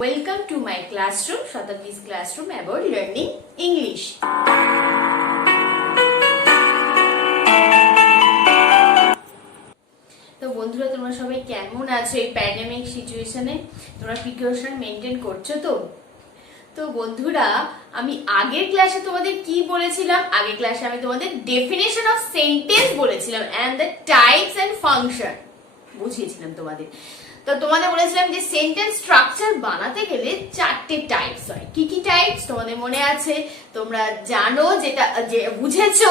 Welcome to my classroom, Shatabdi's classroom about learning English. তো বন্ধুরা, তোমরা সবাই কেমন আছো? এই প্যান্ডেমিক সিচুয়েশনে তোমরা প্রিকশন মেইনটেইন করছো তো? তো বন্ধুরা, আমি আগের ক্লাসে তোমাদের কি বলেছিলাম? আগের ক্লাসে আমি তোমাদের ডেফিনেশন অফ সেন্টেন্স বলেছিলাম and the types and function বুঝিয়েছিলাম তোমাদের। তো তোমাদের বলেছিলাম যে সেন্টেন্স স্ট্রাকচার বানাতে গেলে চারটে টাইপস হয়। কি কি টাইপস তোমাদের মনে আছে? তোমরা জানো, যেটা যে বুঝেছো।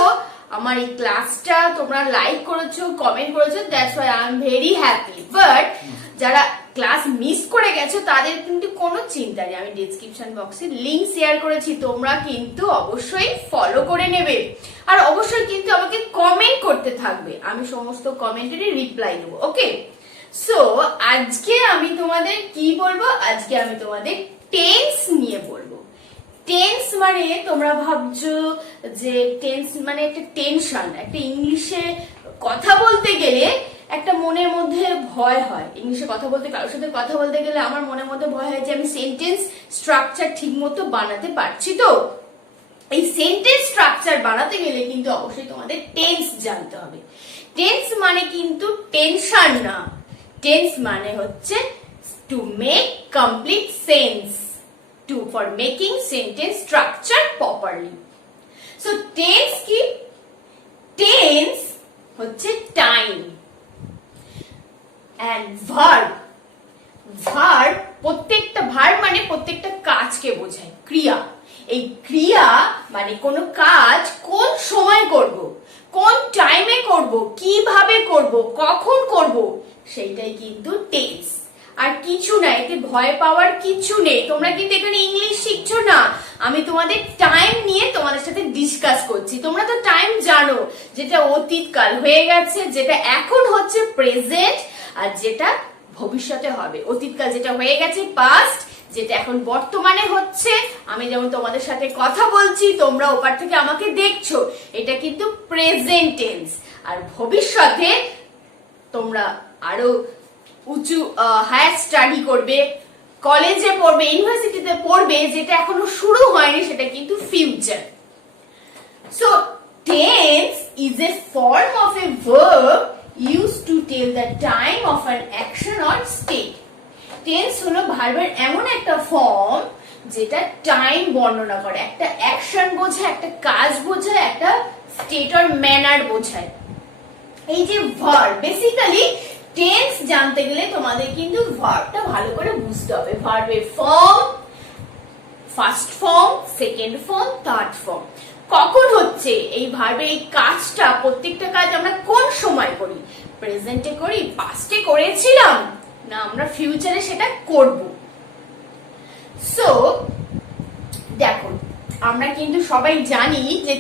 আমার এই ক্লাসটা তোমরা লাইক করেছো, কমেন্ট করেছো, that's why I am very happy. But যারা ক্লাস মিস করে গেছো তাদের কিন্তু কোনো চিন্তা নেই, আমি ডেসক্রিপশন বক্সে লিংক শেয়ার করেছি, তোমরা কিন্তু অবশ্যই ফলো করে নেবে। আর অবশ্যই কিন্তু আমাকে কমেন্ট করতে থাকবে, আমি সমস্ত কমেন্টেরই রিপ্লাই দেবো। ওকে, সো আজকে আমি তোমাদের কি বলবো? আজকে আমি তোমাদের টেন্স নিয়ে বলবো। টেন্স মানে তোমরা ভাবছো যে টেন্স মানে একটা টেনশন, একটা ইংলিশে কথা বলতে গেলে একটা মনের মধ্যে ভয় হয়। ইংলিশে কথা বলতে, কারোর সাথে কথা বলতে গেলে আমার মনের মধ্যে ভয় হয় যে আমি সেন্টেন্স স্ট্রাকচার ঠিক মতো বানাতে পারছি তো। এই সেন্টেন্স স্ট্রাকচার বানাতে গেলে কিন্তু অবশ্যই তোমাদের টেন্স জানতে হবে। টেন্স মানে কিন্তু টেনশন না, টেন্স মানে হচ্ছে to make complete sense, to for making sentence structure properly. So tense কি? টেন্স হচ্ছে টাইম এন্ড ভার্ব। ভার্ব, প্রত্যেকটা ভার্ব মানে প্রত্যেকটা কাজকে বোঝায়, ক্রিয়া। এই ক্রিয়া মানে কোনো কাজ কোন সময় করব, কোন টাইমে করব, কিভাবে করব, কখন করব, সেইটাই কিন্তু টেন্স। আর কিছু না, এতে ভয় পাওয়ার কিছু নেই। তোমরা কিন্তু এখানে ইংলিশ শিখছো না, আমি তোমাদের টাইম নিয়ে তোমাদের সাথে ডিসকাস করছি। তোমরা তো টাইম জানো, যেটা অতীতকাল হয়ে গেছে, যেটা এখন হচ্ছে প্রেজেন্ট, আর যেটা ভবিষ্যতে হবে। অতীতকাল যেটা হয়ে গেছে পাস্ট, যেটা এখন বর্তমানে হচ্ছে, আমি যেমন তোমাদের সাথে কথা বলছি, তোমরা ওপার থেকে আমাকে দেখছো, এটা কিন্তু প্রেজেন্ট টেন্স। আর ভবিষ্যতে তোমরা আরো উঁচু হায়ার স্টাডি করবে, কলেজে পড়বে, ইউনিভার্সিটিতে পড়বে, যেটা এখনো শুরু হয়নি, সেটা কিন্তু future. So tense is a form of A verb used to tell the time of an action or state. Tense হলো ভার্বের এমন একটা ফর্ম যেটা টাইম বর্ণনা করে, একটা অ্যাকশন বোঝায়, একটা কাজ বোঝায়, একটা স্টেট অর ম্যানার বোঝায়। এই যে ভার্ব, বেসিক্যালি টেন্স জানতে গেলে তোমাদের কিন্তু ভার্বটা ভালো করে বুঝতে হবে। ভার্বের form, first form, second form, third form, কখন হচ্ছে এই ভার্বে এই কাজটা, প্রত্যেকটা কাজ আমরা কোন সময় করি, প্রেজেন্টে করি, পাস্টে করেছিলাম, না আমরা ফিউচারে সেটা করব। সো দেখো, আমরা কিন্তু সবাই জানি যে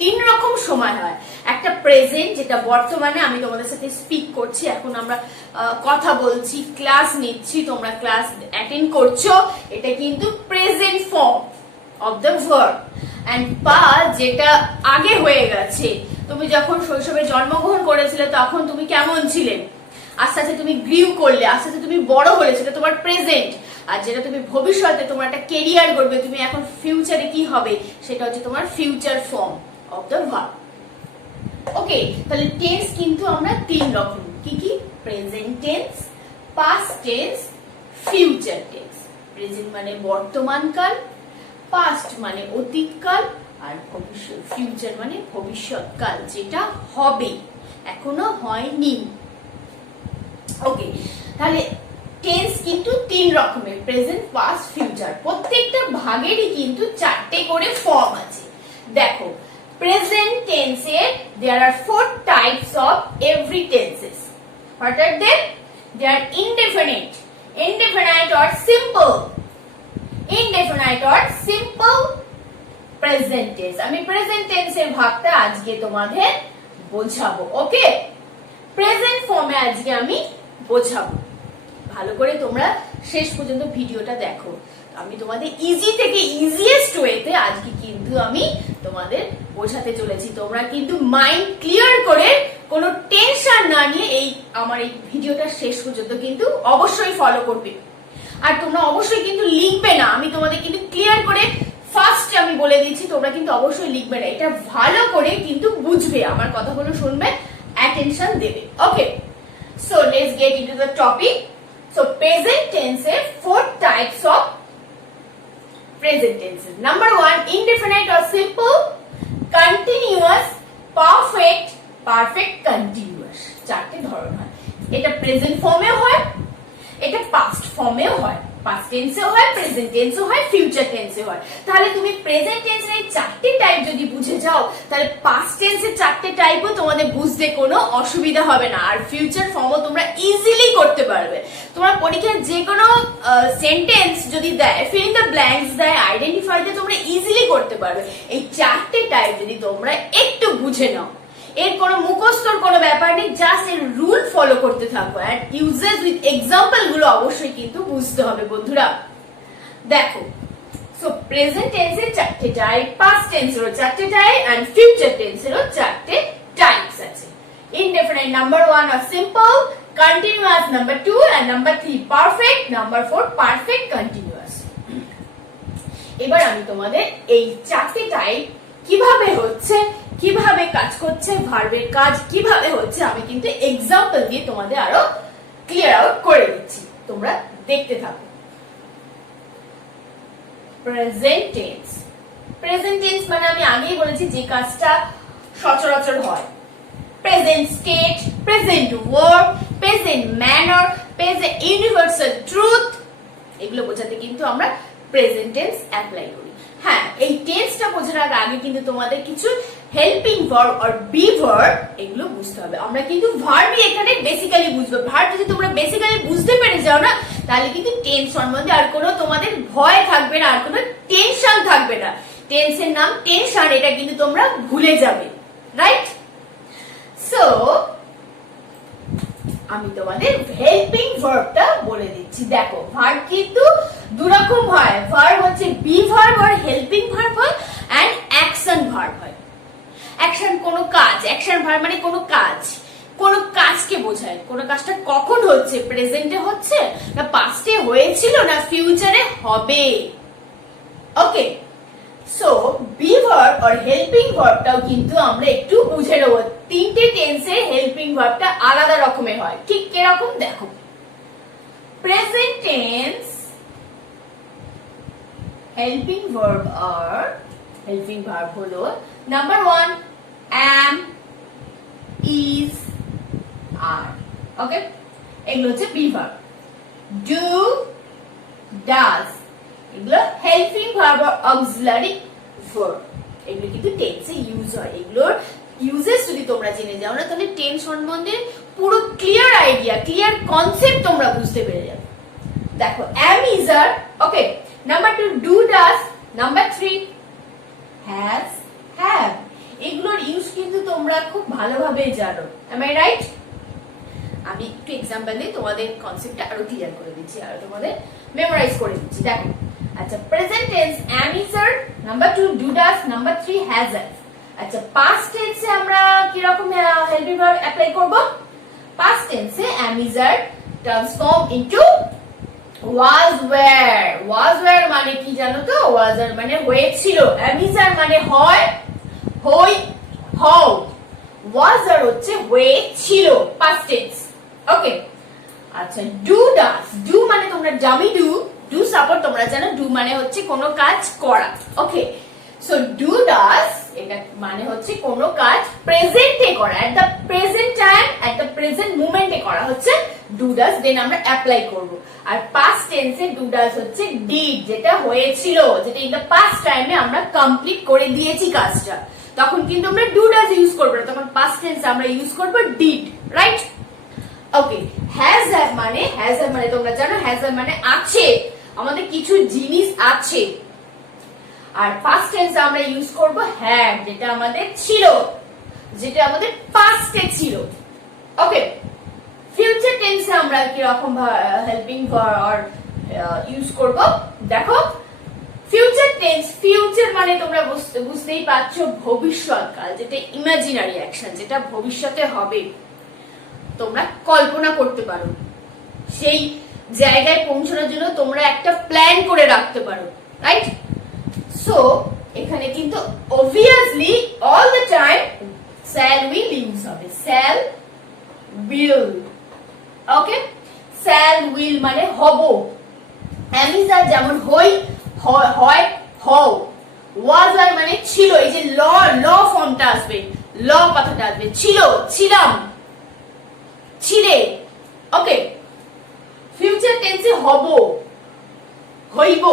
তিন রকম সময় হয়। একটা প্রেজেন্ট, যেটা বর্তমানে আমি তোমাদের সাথে স্পিক করছি, এখন আমরা কথা বলছি, ক্লাস নিচ্ছি, তোমরা ক্লাস অ্যাটেন্ড করছো, এটা কিন্তু present form of the verb. And past, যেটা আগে হয়ে গেছে, তুমি যখন শৈশবে জন্মগ্রহণ করেছিলে তখন তুমি কেমন ছিলে, আস্তে আস্তে তুমি গ্রিউ করলে, আস্তে আস্তে তুমি বড় হলে, সেটা তোমার প্রেজেন্ট। আর যেটা তুমি ভবিষ্যতে তোমার একটা কেরিয়ার করবে, তুমি এখন ফিউচারে কি হবে, সেটা হচ্ছে তোমার future form of the verb. Okay, তাহলে টেন্স কিন্তু আমরা তিন রকম। কি কি? Present tense, past tense, future tense. Present মানে বর্তমান কাল, পাস্ট মানে অতীতকাল, আর ফিউচার মানে ভবিষ্যৎকাল, যেটা হবে, এখনো হয়নি। ওকে, তাহলে টেন্স কিন্তু তিন রকমের, প্রেজেন্ট, পাস্ট, ফিউচার। প্রত্যেকটা ভাগেরই কিন্তু চারটে করে ফর্ম আছে। দেখো, প্রেজেন্ট টেন্সে there are 4 types of every tenses. What are they? They are indefinite, indefinite or simple, indefinite or simple present tense. আমি প্রেজেন্ট টেন্সের ভাগটা আজকে তোমাদের বোঝাবো। ওকে, প্রেজেন্ট ফর্মে আজকে আমি বোঝাবো। ভালো করে তোমরা শেষ পর্যন্ত ভিডিওটা দেখো, আমি তোমাদের ইজি থেকে ইজিয়েস্ট ওয়েতে আজকে কিন্তু আমি তোমাদের বোঝাতে চলেছি। তোমরা কিন্তু মাইন্ড ক্লিয়ার করে, কোনো টেনশন না নিয়ে এই আমার এই ভিডিওটা শেষ পর্যন্ত কিন্তু অবশ্যই ফলো করবে। আর তোমরা অবশ্যই কিন্তু লিখবে না, আমি তোমাদের কিন্তু ক্লিয়ার করে ফার্স্ট আমি বলে দিচ্ছি, তোমরা কিন্তু অবশ্যই লিখবে না, এটা ভালো করে কিন্তু বুঝবে, আমার কথাগুলো শুনবে, অ্যাটেনশন দেবে। Okay, so let's get into the topic. So present টেন্সের 4 types of present tenses. Number 1, indefinite or simple, continuous, perfect, perfect continuous. 4টে ধরন হয়। এটা প্রেজেন্ট ফর্মেও হয়, এটা পাস্ট ফর্মেও হয়, পাস্ট টেন্সেও হয়, প্রেজেন্ট টেন্সেও হয়, ফিউচার টেন্সেও হয়। তাহলে তুমি প্রেজেন্ট টেন্সের এই 4টে টাইপ যদি বুঝে যাও, তাহলে পাস্ট টেন্সের 4টে টাইপও তোমাদের বুঝতে কোনো অসুবিধা হবে না, আর ফিউচার ফর্মও তোমরা ইজিলি করতে পারবে। তোমরা পরীক্ষায় যে কোনো সেন্টেন্স যদি দেয়, ফিল ইন দ্য ব্ল্যাঙ্কস দেয়, আইডেন্টিফাই দিয়ে তোমরা ইজিলি করতে পারবে। এই 4টে টাইপ যদি তোমরা একটু বুঝে নাও, এর কোনো মুখস্থর কোনো ব্যাপার নেই, জাস্ট এর রুল ফলো করতে থাকো, এন্ড ইউজেস উইথ এক্সাম্পল গুলো অবশ্যই কিন্তু বুঝতে হবে বন্ধুরা। দেখো, সো প্রেজেন্ট টেন্সের 4টে টাইপ, পাস্ট টেন্সেরও 4টে টাইপ, এন্ড ফিউচার টেন্সেরও 4টে টাইপস আছে। ইনডেফিনাইট নাম্বার 1 আর simple, continuous number 2, and number 3 perfect, number 4 perfect continuous. এবার আমি তোমাদের এই 4টে টাইপ কিভাবে হচ্ছে, কিভাবে কাজ করছে, ভার্বের কাজ কিভাবে হচ্ছে, আমি কিন্তু এক্সাম্পল দিয়ে তোমাদের আরো ক্লিয়ার আউট করে দিচ্ছি, তোমরা দেখতে থাকো। প্রেজেন্ট টেন্স, প্রেজেন্ট টেন্স মানে আমি আগেই বলেছি যে কাজটা সচরাচর হয়। Present state, present verb, present manner, present universal truth, এগুলো বোঝাতে কিন্তু আমরা প্রেজেন্ট টেন্স অ্যাপ্লাই করি। হ্যাঁ, এই টেন্সটা বোঝার আগে কিন্তু তোমাদের কিছু হেল্পিং ভার্ব আর বি ভার্ব এগুলো বুঝতে হবে। আমরা কিন্তু ভার্বই এখানে বেসিক্যালি বুঝবো। ভার্ব যদি তোমরা বেসিক্যালি বুঝতে পেরে যাও না, তাহলে কিন্তু টেন্স সম্বন্ধে আর কোনো তোমাদের ভয় থাকবে না, আর কোনো টেনশন থাকবে না। টেন্সের নাম টেনশন, এটা কিন্তু তোমরা ভুলে যাবে, রাইট? সো আমি তোমাদের হেল্পিং ভার্বটা বলে দিচ্ছি। দেখো, ভার্ব কিন্তু দুরকম হয়। ভার্ব হচ্ছে বি ভার্ব আর হেল্পিং ভার্ব হয়, এন্ড অ্যাকশন ভার্ব হয়। অ্যাকশন কোনো কাজ, অ্যাকশন ভার্ব মানে কোনো কাজ, কোন কাজকে বোঝায়। কোন কাজটা কখন হচ্ছে, প্রেজেন্টে হচ্ছে না পাস্টে হয়েছিল না ফিউচারে হবে। ওকে, সো বি ভার্ব আর হেল্পিং ভার্বটাও কিন্তু আমরা একটু বুঝে নেব। 3টে টেন্সে হেল্পিং ভার্বটা আলাদা রকমের হয়। ঠিক কিরকম দেখো, প্রেজেন্ট টেন্স হেল্পিং ভার্ব আর হেল্পিং ভার্ব হলো নাম্বার 1 am, is, are। ওকে, এগুলো হচ্ছে বি ভার্ব। do, does, এগুলো হেল্পিং ভার্ব আর অক্সিলারি ভার্ব। এগুলো কিন্তু টেন্সে ইউজ হয়। এগুলোর ইউজেস যদি তোমরা জেনে যাও না, তাহলে টেন্স সম্বন্ধে পুরো ক্লিয়ার আইডিয়া, ক্লিয়ার কনসেপ্ট তোমরা বুঝতে পেরে যাবে। দেখো, am, is, are। Okay, number 2 do, does, number 3 has, have। এগুলোর ইউজ কিন্তু তোমরা খুব ভালোভাবে জানো। am I right? আমি একটু এক্সাম্পল দিয়ে তোমাদের কনসেপ্টটা আরো ক্লিয়ার করে দিচ্ছি, আর তোমাদের মেমোরাইজ করে দিচ্ছি। দেখো, আচ্ছা, present tense am, is, are, number 2 do, does, number 3 has, have। আচ্ছা, পাস্ট টেন্সে আমরা কি রকম হেল্পিং ভার্ব অ্যাপ্লাই করব? পাস্ট টেন্সে am, is, are transform into was, were। was, were মানে কি জানো তো? was, were মানে হয়েছিল, am, is, are মানে হয়, হই, হও। was, were হচ্ছে হয়েছিল, পাস্ট টেন্স। ওকে, আচ্ছা, do, does। do মানে তোমরা ডামি do সাপোর্ট তোমরা জানো, do মানে হচ্ছে কোনো কাজ করা। ওকে, সো do, does এটা মানে হচ্ছে কোনো কাজ প্রেজেন্টে করা, at the present time, at the present মোমেন্টে করা হচ্ছে do, does। দেন আমরা অ্যাপ্লাই করব। আর পাস্ট টেন্সে do, does হচ্ছে did, যেটা হয়েছিল, যেটা ইন দ্য পাস্ট টাইমে আমরা কমপ্লিট করে দিয়েছি কাজটা, তখন কিন্তু আমরা do, does ইউজ করব না, তখন পাস্ট টেন্সে আমরা ইউজ করব did, right? Okay, has, have মানে তোমরা জানো has, have মানে আছে, আমাদের কিছু জিনিস আছে। আর পাস্ট টেন্সে আমরা ইউজ করব had, যেটা আমাদের ছিল, যেটা আমাদের পাস্টে ছিল। ওকে, ফিউচার টেন্সে আমরা কি রকম হেল্পিং ভার্ব ইউজ করব? দেখো, ফিউচার টেন্স, ফিউচার মানে তোমরা বুঝতেই পারছো ভবিষ্যৎকাল, যেটা ইমাজিনারি অ্যাকশন, যেটা ভবিষ্যতে হবে, তোমরা কল্পনা করতে পারো। সেই জায়গায় পৌঁছানোর জন্য তোমরা একটা প্ল্যান করে রাখতে পারো, রাইট? সো এখানে কিন্তু obviously all the time shall will use হবে, shall will, okay? shall will মানে হব, am is are যেমন হই, হয়, হও, was are মানে ছিল, এই যে ল ফর্মটা আসবে, ল কথাটা আসবে, ছিল, ছিলাম, ছিলে, ওকে? ফিউচার টেন্সে হব, হইব,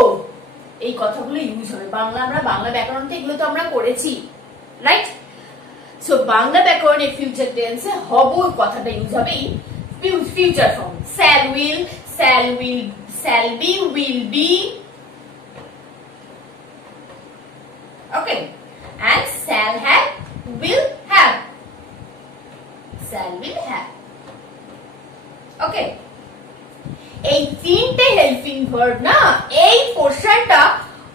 এই কথাগুলো ইউজ হবে। আমরা বাংলা ব্যাকরণতে এগুলো তো আমরা করেছি, রাইট? সো বাংলা ব্যাকরণে ফিউচার টেন্সে হব কথাটা ইউজ হবে future form, shall will, shall be, will be, okay? and shall have, will have, okay? এই তিনটে হেল্পিং ভার্ব না, এই পোরশনটা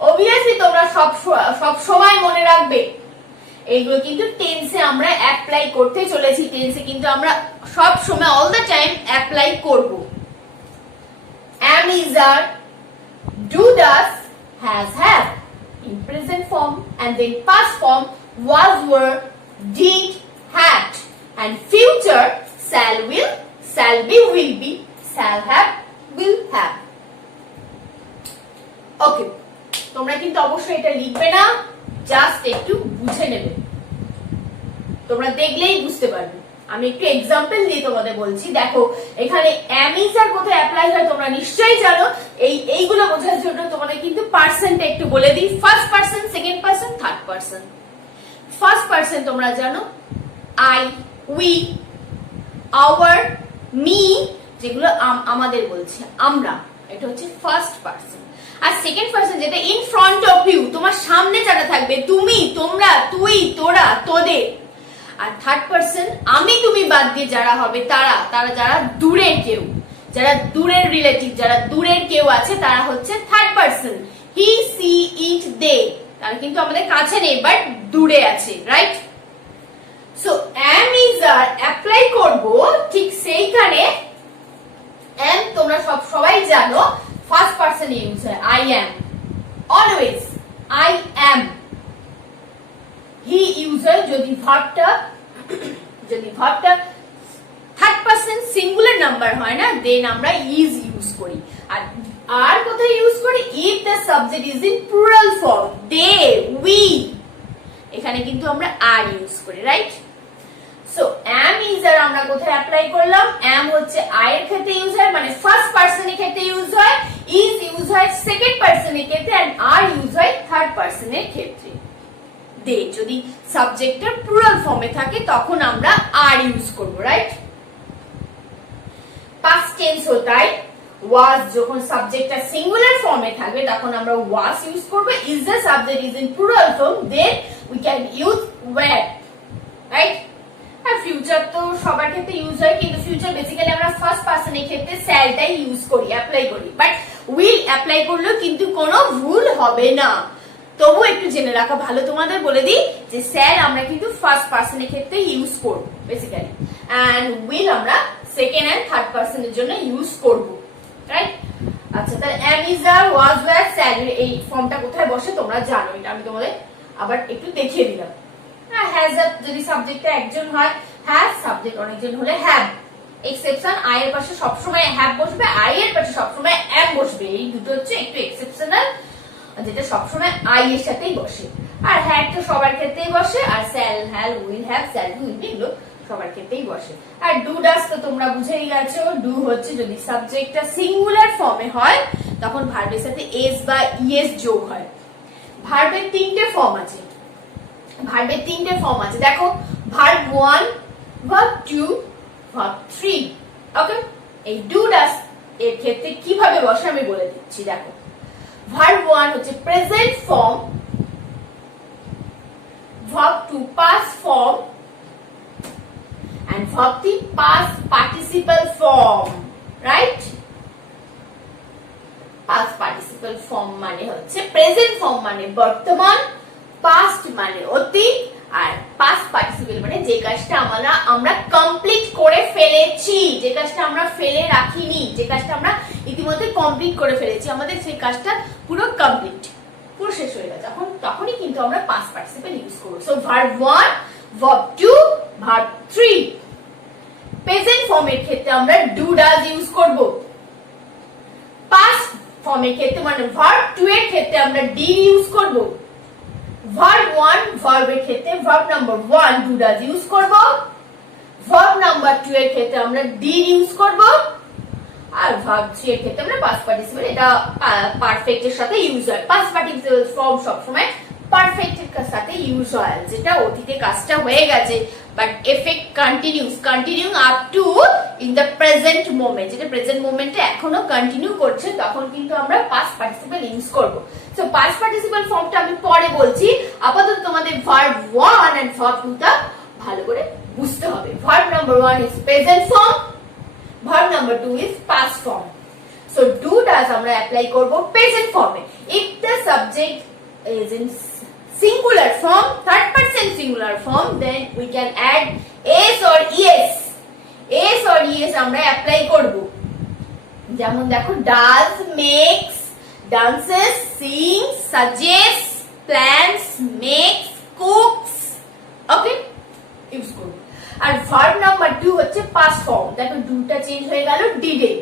obviously তোমরা সব সময় মনে রাখবে। এইগুলো কিন্তু টেন্সে আমরা অ্যাপ্লাই করতে চলেছি, টেন্সে কিন্তু আমরা সব সময় অল দ্য টাইম অ্যাপ্লাই করব। am, is, are, do, does, has, have in present form, and then past form was, were, did, had, and future shall, will, shall be, will be, shall have, will have, ওকে? তোমরা কিন্তু অবশ্যই এটা লিখবে না, just একটু বুঝে নেবে, তোমরা দেখলেই বুঝতে পারবে। আমি একটু এক্সাম্পল দিয়ে তোমাদের বলছি, দেখো এখানে am, is, are কোথায় অ্যাপ্লাই হয় তোমরা নিশ্চয়ই জানো। এইগুলো বোঝার জন্য তোমাদের কিন্তু পার্সনটা একটু বলে দিই, first person, second person, third person. First person তোমরা জানো I, we, our, me, যেগুলো আমাদের বলছে, আমরা, এটা হচ্ছে ফার্স্ট পার্সন। আর সেকেন্ড পার্সন যেটা ইন ফ্রন্ট অফ ইউ, তোমার সামনে যারা থাকবে, তুমি, তোমরা, তুই, তোরা, তোদের। আর থার্ড পার্সন আমি তুমি বাদ দিয়ে যারা হবে তারা যারা দূরের কেউ, যারা দূরের রিলেটিভ, যারা দূরের কেউ আছে তারা হচ্ছে থার্ড পার্সন। হি, সি, ইট, দে, তারা কিন্তু আমাদের কাছে নেই বাট দূরে আছে, right? So am, is, are apply করব ঠিক সেইখানে। am তোমরা সবাই জানো ফার্স্ট পার্সন ইউজ হয়, I am, always I am। He use হয় যদি ভার্বটা থার্ড পার্সন সিঙ্গুলার নাম্বার হয় না, দেন আমরা ইজ ইউজ করি। আর কোথায় ইউজ করি? If the subject is in plural form, they, we, এখানে কিন্তু আমরা আর ইউজ করি, right? So am, is, are আমরা কোথায় অ্যাপ্লাই করলাম? am হচ্ছে I এর ক্ষেত্রে ইউজ হয়, মানে ফার্স্ট পার্সনের ক্ষেত্রে ইউজ হয়, is ইউজ হয় সেকেন্ড পার্সনের ক্ষেত্রে, এন্ড আর ইউজ হয় থার্ড পার্সনের ক্ষেত্রে। দে যদি সাবজেক্টটা প্লুরাল ফর্মে থাকে তখন আমরা আর ইউজ করব, রাইট? পাস্ট টেন্স হতাই was যখন সাবজেক্টটা সিঙ্গুলার ফর্মে থাকবে তখন আমরা was ইউজ করব। is the subject is in plural form, then we can use were, right? আর ফিউচার তো সবার ক্ষেত্রে ইউজ হয়, কিন্তু ফিউচার বেসিক্যালি আমরা ফার্স্ট পার্সনের ক্ষেত্রে shallটাই ইউজ করি, অ্যাপ্লাই করি, বাট will অ্যাপ্লাই করলেও কিন্তু কোনো ভুল হবে না। তবু একটু জেনে রাখা ভালো, তোমাদের বলে দিই যে shall আমরা কিন্তু ফার্স্ট পার্সনের ক্ষেত্রে ইউজ করব বেসিক্যালি, এন্ড will আমরা সেকেন্ড এন্ড থার্ড পার্সনের জন্য ইউজ করব, রাইট? আচ্ছা, তাহলে am, is, are, was, were, shall এই ফর্মটা কোথায় বসে তোমরা জানো, এটা আমি তোমাদের আবার একটু দেখিয়ে দিলাম। has যদি সাবজেক্টটা একজন হয় has, সাবজেক্ট অনেকজন হলে have। এক্সেপশন I এর পাশে সবসময় have বসবে, I এর পাশে সবসময় am বসবে, এই দুটো হচ্ছে একটু এক্সেপশনাল, যেটা সবসময় I এর সাথেই বসে। আর had তো সবার ক্ষেত্রেই বসে, আর shall, have, will have, shall be, will be এগুলো সবার ক্ষেত্রেই বসে। আর do, does তো তোমরা বুঝেই গেছো, do হচ্ছে যদি সাবজেক্টটা সিঙ্গুলার ফর্মে হয় তখন ভার্বের সাথে s বা es যোগ হয়। ভার্বের তিনটে ফর্ম আছে, দেখো ভার্ব 1, ভার্ব 2, ভার্ব 3, ওকে? এই do, does এর ক্ষেত্রে কিভাবে বসে আমি বলে দিচ্ছি, দেখো ভার্ব 1 হচ্ছে present form, verb 2 past form, and verb 3 past participle form, right? past participle form মানে হচ্ছে প্রেজেন্ট ফর্ম মানে বর্তমান, past মানে অতীত, আর past participle মানে যে কাজটা আমরা কমপ্লিট করে ফেলেছি, যে কাজটা আমরা ফেলে রাখিনি, যে কাজটা আমরা ইতিমধ্যে কমপ্লিট করে ফেলেছি, আমাদের সেই কাজটা পুরো কমপ্লিট, পুরো শেষ হয়ে গেছে। তখনই কিন্তু আমরা পাস্ট পার্টিসিপল ইউজ করব। So verb 1, verb 2, verb 3। Present ফর্মের ক্ষেত্রে আমরা ডু ডাজ ইউজ করব। পাস্ট ফর্মের ক্ষেত্রে মানে ভার্ব 2 এর ক্ষেত্রে আমরা ডিড ইউজ করব। ভার্ব 1 ভার্বের ক্ষেত্রে verb number 1 do does use করব। ভার্ব নাম্বার 2 এর ক্ষেত্রে আমরা ডিড ইউজ করব। আর ভার্ব 3 এর ক্ষেত্রে আমরা পাস্ট পার্টিসিপল, এটা পারফেক্ট এর সাথে ইউজ হয়। পাস্ট পার্টিসিপল ফর্ম সব সময় পারফেক্ট এর সাথে ইউজ হয়, যেটা অতীতে কাজটা হয়ে গেছে but effect continue up two in the present moment, যেটা প্রেজেন্ট মোমেন্টে এখনো কন্টিনিউ করছে, তখন কিন্তু আমরা পাস্ট পার্টিসিপল ইউজ করব। সো পাস্ট পার্টিসিপল ফর্মটা আমি পরে বলছি, আপাতত তোমাদের ভার্ব 1 এন্ড ভার্ব 2 টা ভালো করে বুঝতে হবে। Verb number 1 is present form, verb number 2 is past form. So do does আমরা apply করব present form A. If the subject is in singular form, third person singular form, then we can add s or es. s or es আমরা apply করব। যেমন দেখো does, makes, dances, sings, suggests, plans, makes, cooks. Okay? Use করব। আর verb number 2 হচ্ছে past form. দেখো ডুটা change হয়ে গেল ডিডে,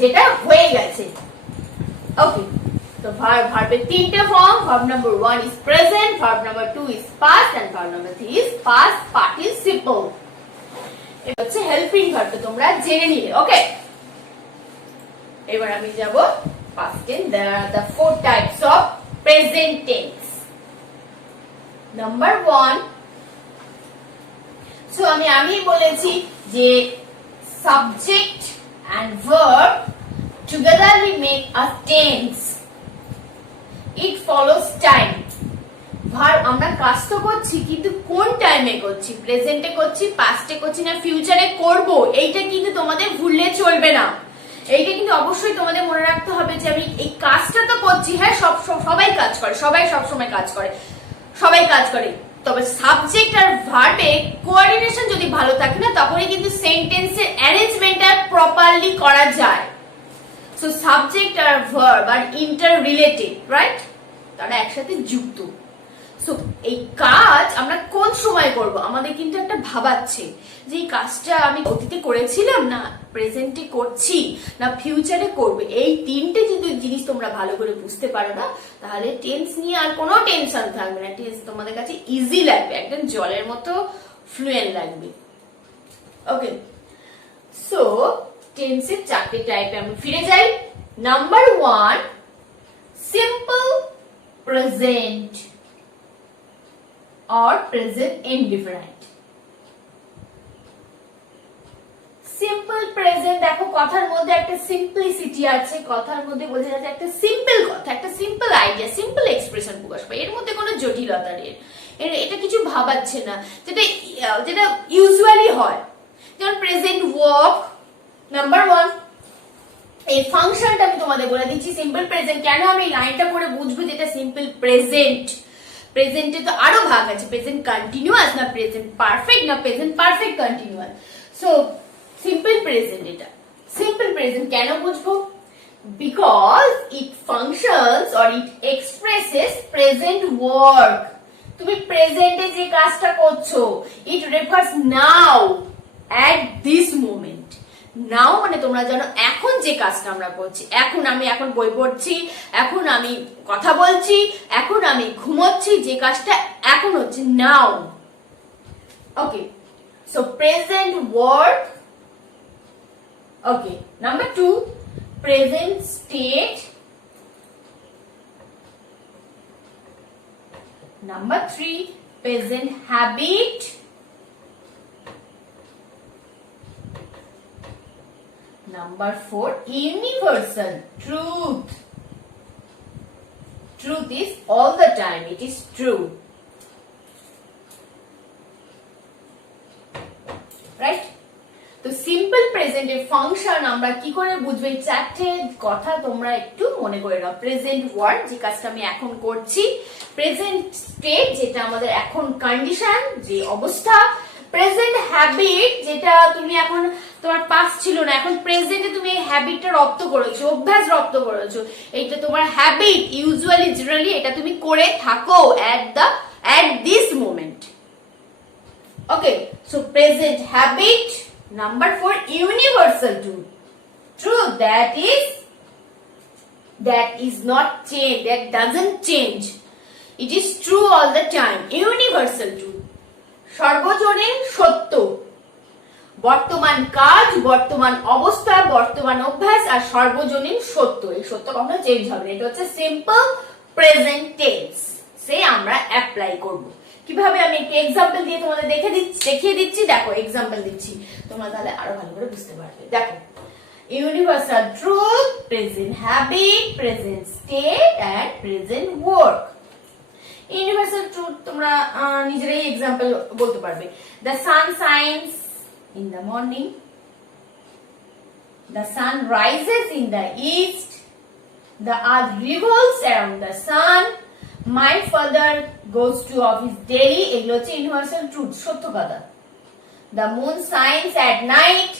যেটা হয়ে গেছে। ওকে, তো ভার্বের তিনটে form. Verb number 1 is present, verb number 2 is past and verb number 3 is past participle. এটা হচ্ছে হেল্পিং ভার্ব, তোমরা জেনে নিলে। ওকে, এবার আমি যাব past tense. There are the 4 types of present tense. Number 1, so আমি বলেছি যে subject and verb togetherly make a tense. It follows time. Verb আমরা কাজ তো করছি, কিন্তু কোন টাইমে করছি, প্রেজেন্টে করছি, পাস্টে করছি না ফিউচারে করব, এইটা কিন্তু তোমাদের ভুললে চলবে না। এইটা কিন্তু অবশ্যই তোমাদের মনে রাখতে হবে যে আমি এই কাজটা তো করছি। হ্যাঁ, সবাই কাজ করে, সবাই সবসময় কাজ করে, সবাই কাজ করে, তবে সাবজেক্ট আর ভার্বে কোঅর্ডিনেশন যদি ভালো থাকে না, তখনই কিন্তু সেন্টেন্সের অ্যারেঞ্জমেন্টটা প্রপারলি করা যায়। সো সাবজেক্ট আর ভার্ব আর ইন্টার রিলেটেড, রাইট? তারা একসাথে যুক্ত। সো এই কাজ আমরা কোন সময় করব, আমাদের কিন্তু একটা ভাবাচ্ছে যে এই কাজটা আমি অতীতে করেছিলাম, না প্রেজেন্টে করছি, না ফিউচারে করব। এই তিনটে যদি জিনিস তোমরা ভালো করে বুঝতে পারো না, তাহলে টেন্স নিয়ে আর কোনো টেনশন থাকবে না। টেন্স তোমাদের কাছে ইজি লাগবে, একদম জলের মতো ফ্লুয়েন্ট লাগবে। ওকে, সো টেন্সের 4টে টাইপে আমি ফিরে যাই। Number 1, simple present or present indifferent. Simple present, দেখো কথার মধ্যে একটা সিম্পলিসিটি আছে, কথার মধ্যে বোঝা যাচ্ছে একটা সিম্পল কথা, একটা সিম্পল আইডিয়া, সিম্পল এক্সপ্রেশন প্রকাশ পায়, এর মধ্যে কোনো জটিলতা নেই, এটা কিছু ভাবাচ্ছে না, যেটা ইউজুয়ালি হয়। যেমন প্রেজেন্ট ওয়াক, নাম্বার 1। এই ফাংশনটা আমি তোমাদের বলে দিচ্ছি সিম্পল প্রেজেন্ট। কেন আমি লাইনটা করে বুঝবো যেটা সিম্পল প্রেজেন্ট। প্রেজেন্টে তো আরো ভাগ আছে, প্রেজেন্ট কন্টিনিউয়াস, না প্রেজেন্ট পারফেক্ট, না present perfect continuous. So simple present, এটা সিম্পল প্রেজেন্ট কেন বুঝবো? Because it functions or it expresses present work. তুমি প্রেজেন্টে যে কাজটা করছো, it refers now, at this moment. Now মানে তোমরা জানো এখন যে কাজটা আমরা করছি, আমি এখন বই পড়ছি, এখন আমি কথা বলছি, এখন আমি ঘুমোচ্ছি, যে কাজটা এখন হচ্ছে now. Okay, so present work. Okay, number 2, present state. Number 3, present habit. Number 4, universal truth. Truth is all the time, it is true. Right? তো সিম্পল প্রেজেন্টের ফাংশন আমরা কি করে বুঝবো? এই 4টে কথা তোমরা একটু মনে করে নাও। প্রেজেন্ট ওয়ার্ড, যে কাজটা আমি এখন করছি। প্রেজেন্ট স্টেট, যেটা আমাদের এখন কন্ডিশন, যে অবস্থা। প্রেজেন্ট হ্যাবিট যেটা তুমি এখন তোমার পাস্ট ছিল না, এখন প্রেজেন্টে তুমি এই হ্যাবিটটা রপ্ত করেছো, অভ্যাস রপ্ত করেছো, এইটা তোমার হ্যাবিট, ইউজুয়ালি জেনারেলি এটা তুমি করে থাকো at this moment. Okay, so present habit. Number 4, universal truth. Truth that is not change, that doesn't change. It is true all the time. Universal truth. সর্বজনীন সত্য। বর্তমান কাজ, বর্তমান অবস্থা, বর্তমান অভ্যাস আর সর্বজনীন সত্য, এই সত্য কখনো চেঞ্জ হবে না। এটা হচ্ছে সিম্পল প্রেজেন্ট টেন্স। সে আমরা অ্যাপ্লাই করব কিভাবে, আমি একটি এক্সাম্পল দিয়ে তোমাদের দেখিয়ে দিচ্ছি। দেখো এক্সাম্পল দিচ্ছি, তোমরা তাহলে আরো ভালো করে বুঝতে পারবে। দেখো, universal truth, present habit, present state and present work. Universal truth তোমরা নিজেরাই এক্সাম্পল বলতে পারবে। The sun shines in the morning, the sun rises in the east, the earth revolves around the sun, my father goes to office daily, এগুলো হচ্ছে universal truth, সত্য কথা। the moon shines at night,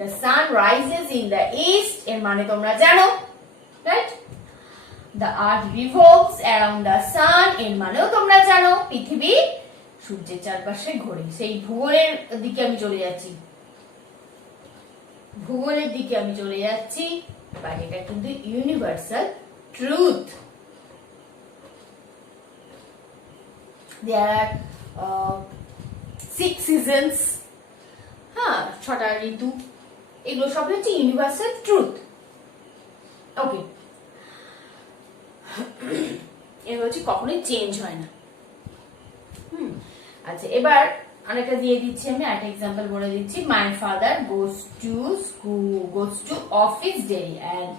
the sun rises in the east, এর মানে তোমরা জানো, right? The earth revolves around the sun, এর মানেও তোমরা জানো পৃথিবী সূর্যের চারপাশে ঘোরে। সেই ভূগোলের দিকে আমি চলে যাচ্ছি, বাট এটা কিন্তু universal truth. There are 6 seasons, হ্যাঁ, 6টা ঋতু, এগুলো সব হচ্ছে ইউনিভার্সাল ট্রুথ। ওকে, এগুলো হচ্ছে কখনোই চেঞ্জ হয় না। আচ্ছা, এবার আরেকটা দিয়ে দিচ্ছি, আমি আরেকটা এক্সাম্পল বলে দিচ্ছি। My father goes to office daily and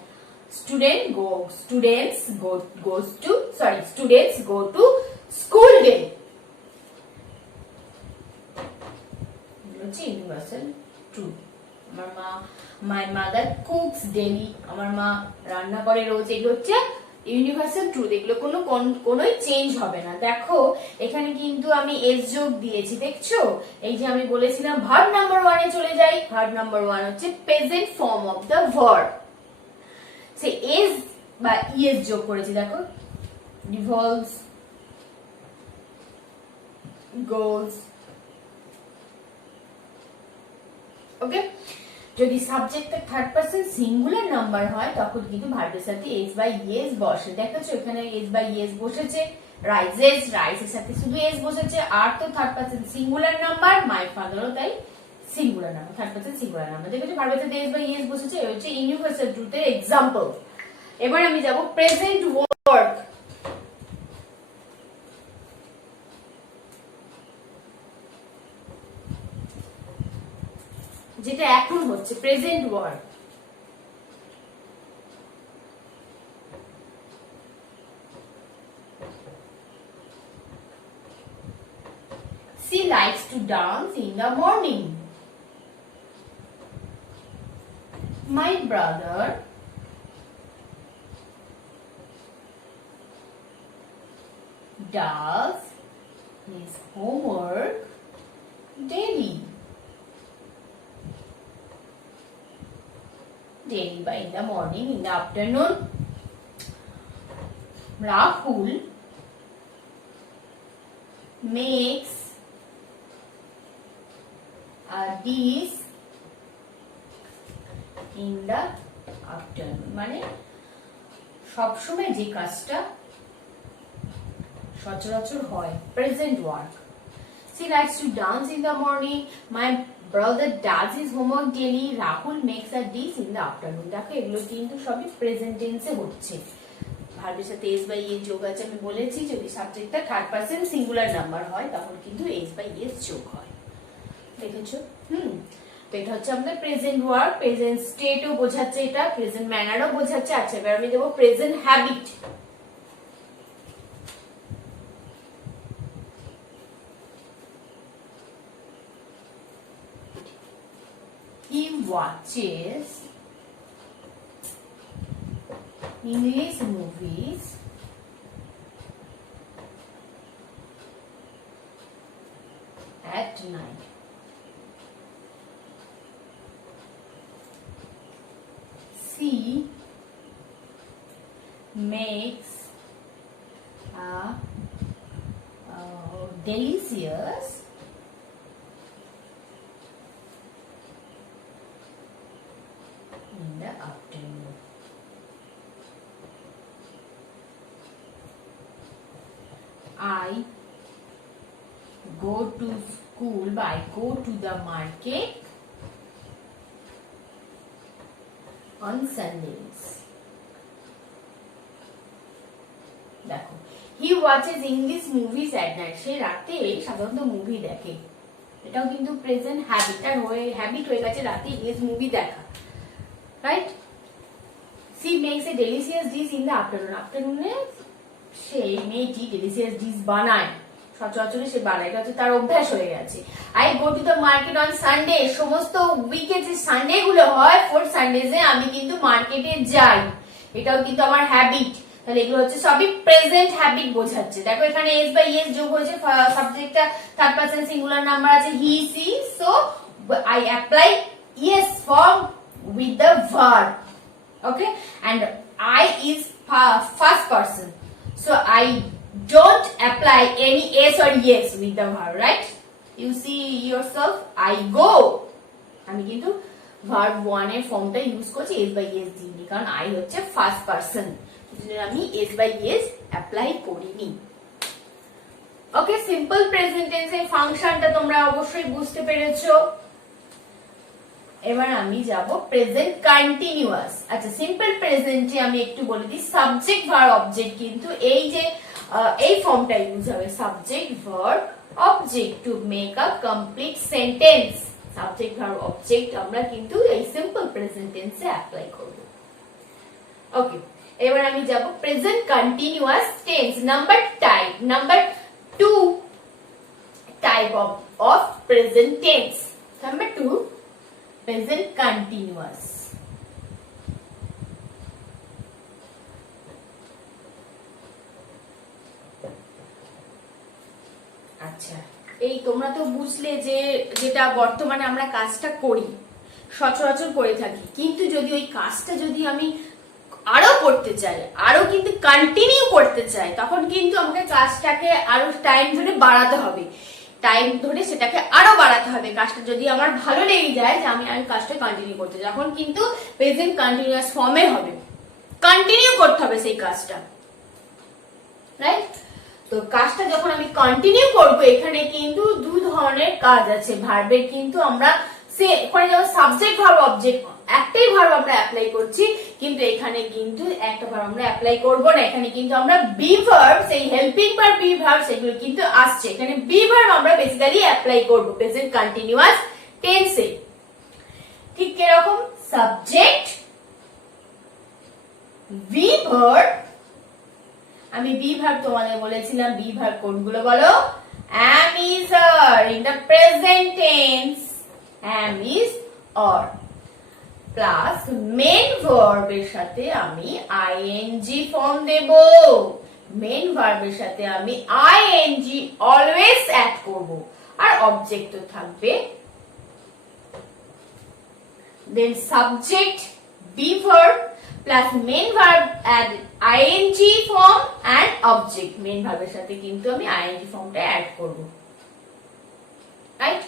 students go to school daily. হচ্ছে universal truth. My mother cooks daily, আমার মা রান্না করে রোজ, এগুলো হচ্ছে ইউনিভার্সাল ট্রুথ, এগুলো কোনোই চেঞ্জ হবে না। দেখো এখানে কিন্তু আমি এস যোগ দিয়েছি, দেখছো? এই যে আমি বলেছিলাম ভার্ব নাম্বার 1 এ চলে যাই। ভার্ব নাম্বার 1 হচ্ছে present form of the verb, say S বা ইএস যোগ করেছি। দেখো, revolves, goes। ওকে, যদি সাবজেক্টটা থার্ড পারসন সিঙ্গুলার নাম্বার হয় তখন কিন্তু ভার্বের সাথে এস বাই ইএস বসে। দেখেছো এখানে এস বাই ইএস বসেছে। রাইসের সাথে শুধু এস বসেছে, আর তো থার্ড পারসন সিঙ্গুলার নাম্বার, মাই ফাদারও তাই singular number, third person singular number. দেখেছো ভার্বের সাথে এস বাই ইএস বসেছে, এই হচ্ছে ইউনিভার্সাল ট্রুথের এক্সাম্পল। এবার আমি যাব প্রেজেন্ট ওয়ার্ক। যেটা এখন হচ্ছে present work. She likes to dance in the morning. My brother does his homework daily. Daily by in the morning, in the afternoon. Rahul makes a dish in the afternoon, মানে সবসময় যে কাজটা সচরাচর হয়, present work. She likes to dance in the morning. My brother does his homework daily. Rahul makes a dish in the afternoon. দেখো এগুলো কিন্তু সবই প্রেজেন্ট টেন্সে হচ্ছে। ভার্বের সাথে এস বাই এস যোগ আছে, আমি বলেছি যদি সাবজেক্টটা থার্ড পারসন সিঙ্গুলার নাম্বার হয় তখন কিন্তু এস বাই এস যোগ হয়। দেখেছো? তো এটা হচ্ছে আমাদের প্রেজেন্ট ওয়ার্ক। প্রেজেন্ট স্টেটও বোঝাচ্ছে, এটা প্রেজেন্ট ম্যানারও বোঝাচ্ছে। আচ্ছা, এবার আমি দেবো present habit. He watches English movies 9. C makes delicious in the afternoon. I go to school, but I go to the market on Sundays. দেখো, he watches English movies at night. সে রাতে সাধারণত movie দেখে। এটাও কিন্তু present habit, আর habit হয়ে গেছে রাতে English movie দেখা, right? She makes a delicious dish in the afternoon. আফটারনুনে সেই মেয়েটি ডেলিসিয়াস ডিশ বানায়, সচরাচর সে বানায়, এটা হচ্ছে তার অভ্যাস হয়ে গেছে। I go to the market on Sunday, সমস্ত উইকে যে সানডে গুলো হয়, ফোর্থ সানডেজে আমি কিন্তু মার্কেটে যাই, এটাও কিন্তু আমার হ্যাবিট। তাহলে এগুলো হচ্ছে সবই প্রেজেন্ট হ্যাবিট বোঝাচ্ছে। দেখো এখানে এস বাই এস যোগ হয়েছে, সাবজেক্টটা থার্ড পারসন সিঙ্গুলার নাম্বার আছে he she, so I apply yes form with the verb, okay, and I is first person, so I don't apply any s or yes with the verb, right? You see yourself, I go, আমি কিন্তু verb 1 এর ফর্মটা use করছি s by s দিয়ে, কারণ I হচ্ছে first person, সেজন্য আমি s by s অ্যাপ্লাই করিনি। ওকে, সিম্পল প্রেজেন্ট টেন্সের ফাংশনটা তোমরা অবশ্যই বুঝতে পেরেছো। এবার আমি যাব প্রেজেন্ট কন্টিনিউয়াস। আচ্ছা, সিম্পল প্রেজেন্টে আমি একটু বলে দিই, সাবজেক্ট ভার্ব অবজেক্ট কিন্তু এই যে এই ফর্মটা ইউজ হবে, subject verb object to make a complete sentence. Subject verb object আমরা কিন্তু এই সিম্পল প্রেজেন্ট টেন্সে অ্যাপ্লাই করব। ওকে, এবার আমি যাব present continuous tense. Number 2 type of present tense. Number 2, present continuous. আচ্ছা, এই তোমরা তো বুঝলে যে যেটা বর্তমানে আমরা কাজটা করি, সচরাচর করে থাকি, কিন্তু যদি ওই কাজটা যদি আমি আরো করতে চাই, আরো কিন্তু কন্টিনিউ করতে চাই, তখন কিন্তু আমাকে কাজটাকে আরো টাইম ধরে বাড়াতে হবে, টাইম ধরে সেটাকে আরো বাড়াতে হবে। কাজটা যদি আমার ভালো লেগে যায় যে আমি কাজটা কন্টিনিউ করতে চাই, যখন কিন্তু প্রেজেন্ট কন্টিনিউয়াস ফর্মে হবে, কন্টিনিউ করতে হবে সেই কাজটা, রাইট? তো কাজটা যখন আমি কন্টিনিউ করব, এখানে কিন্তু দুই ধরনের কাজ আছে ভার্বের, কিন্তু আমরা সে ওখানে যেমন সাবজেক্ট ভার্ব অবজেক্ট একটাই ভার্ব আমরা অ্যাপ্লাই করছি, কিন্তু এখানে কিন্তু একটা ভার্ব আমরা অ্যাপ্লাই করব না, এখানে কিন্তু আমরা বি ভার্ব, সেই হেল্পিং ভার্ব বি ভার্ব সেগুলো কিন্তু আসছে, এখানে বি ভার্ব আমরা বেসিক্যালি অ্যাপ্লাই করব প্রেজেন্ট কন্টিনিউয়াস টেন্সে। ঠিক এরকম সাবজেক্ট বি ভার্ব, আমি বি ভার্ব তোমাদের বলেছিলাম, বি ভার্ব কোনগুলো বলো? am, is, are in the present tense, am, is, are plus main ভার্বের সাথে আমি আইএনজি ফর্ম দেব, মেন ভার্বের সাথে আমি আইএনজি অলওয়েজ অ্যাড করব, আর অবজেক্ট তো থাকবে, then subject be verb plus main verb add ING form and object, main ভার্বের সাথে কিন্তু আমি আইএনজি ফর্মটা অ্যাড করব, রাইট,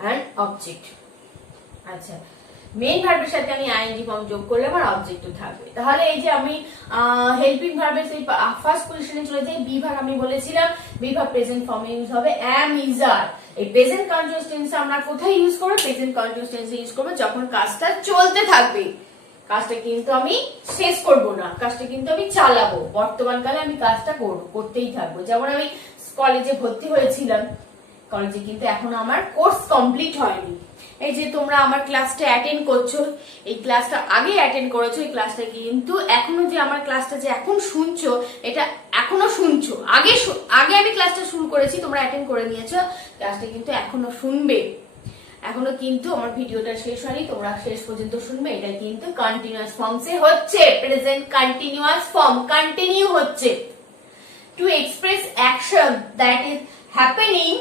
অ্যান্ড অবজেক্ট। আচ্ছা, মেইন ভার্বের সাথে আমি আইএনজি ফর্ম যোগ করলে আমার অবজেক্টও থাকবে। তাহলে এই যে আমি হেল্পিং ভার্বের সেই ফার্স্ট পজিশনে চলে যাই, বি ভার্ব আমি বলেছিলাম বি ভার্ব প্রেজেন্ট ফর্মে ইউজ হবে am, is, are। এই প্রেজেন্ট কন্টিনিউয়াস টেন্স আমরা কোথায় ইউজ করব? প্রেজেন্ট কন্টিনিউয়াস টেন্সে ইউজ করব যখন কাজটা চলতে থাকবে, কাজটা কিন্তু আমি শেষ করব না, কাজটা কিন্তু আমি চালাবো, বর্তমান কালে আমি কাজটা করতেই থাকবো। যেমন আমি কলেজে ভর্তি হয়েছিলাম, কলেজে কিন্তু এখনো আমার কোর্স কমপ্লিট হয়নি, এই যে তোমরা আমার ক্লাসটা অ্যাটেন্ড করছো, এই ক্লাসটা আগে অ্যাটেন্ড করেছো, এই ক্লাসটা কিন্তু এখনো যে আমার ক্লাসটা যে এখন শুনছো, এটা এখনো শুনছো, আগে আমি ক্লাসটা শুরু করেছি, তোমরা অ্যাটেন্ড করে নিয়েছো, ক্লাসটা কিন্তু এখনো শুনবে, এখনো কিন্তু আমার ভিডিওটা শেষ হয়নি, তোমরা শেষ পর্যন্ত শুনবে। এটা কিন্তু কন্টিনিউয়াস ফর্মসে হচ্ছে, প্রেজেন্ট কন্টিনিউয়াস ফর্ম কন্টিনিউ হচ্ছে। To express action that is happening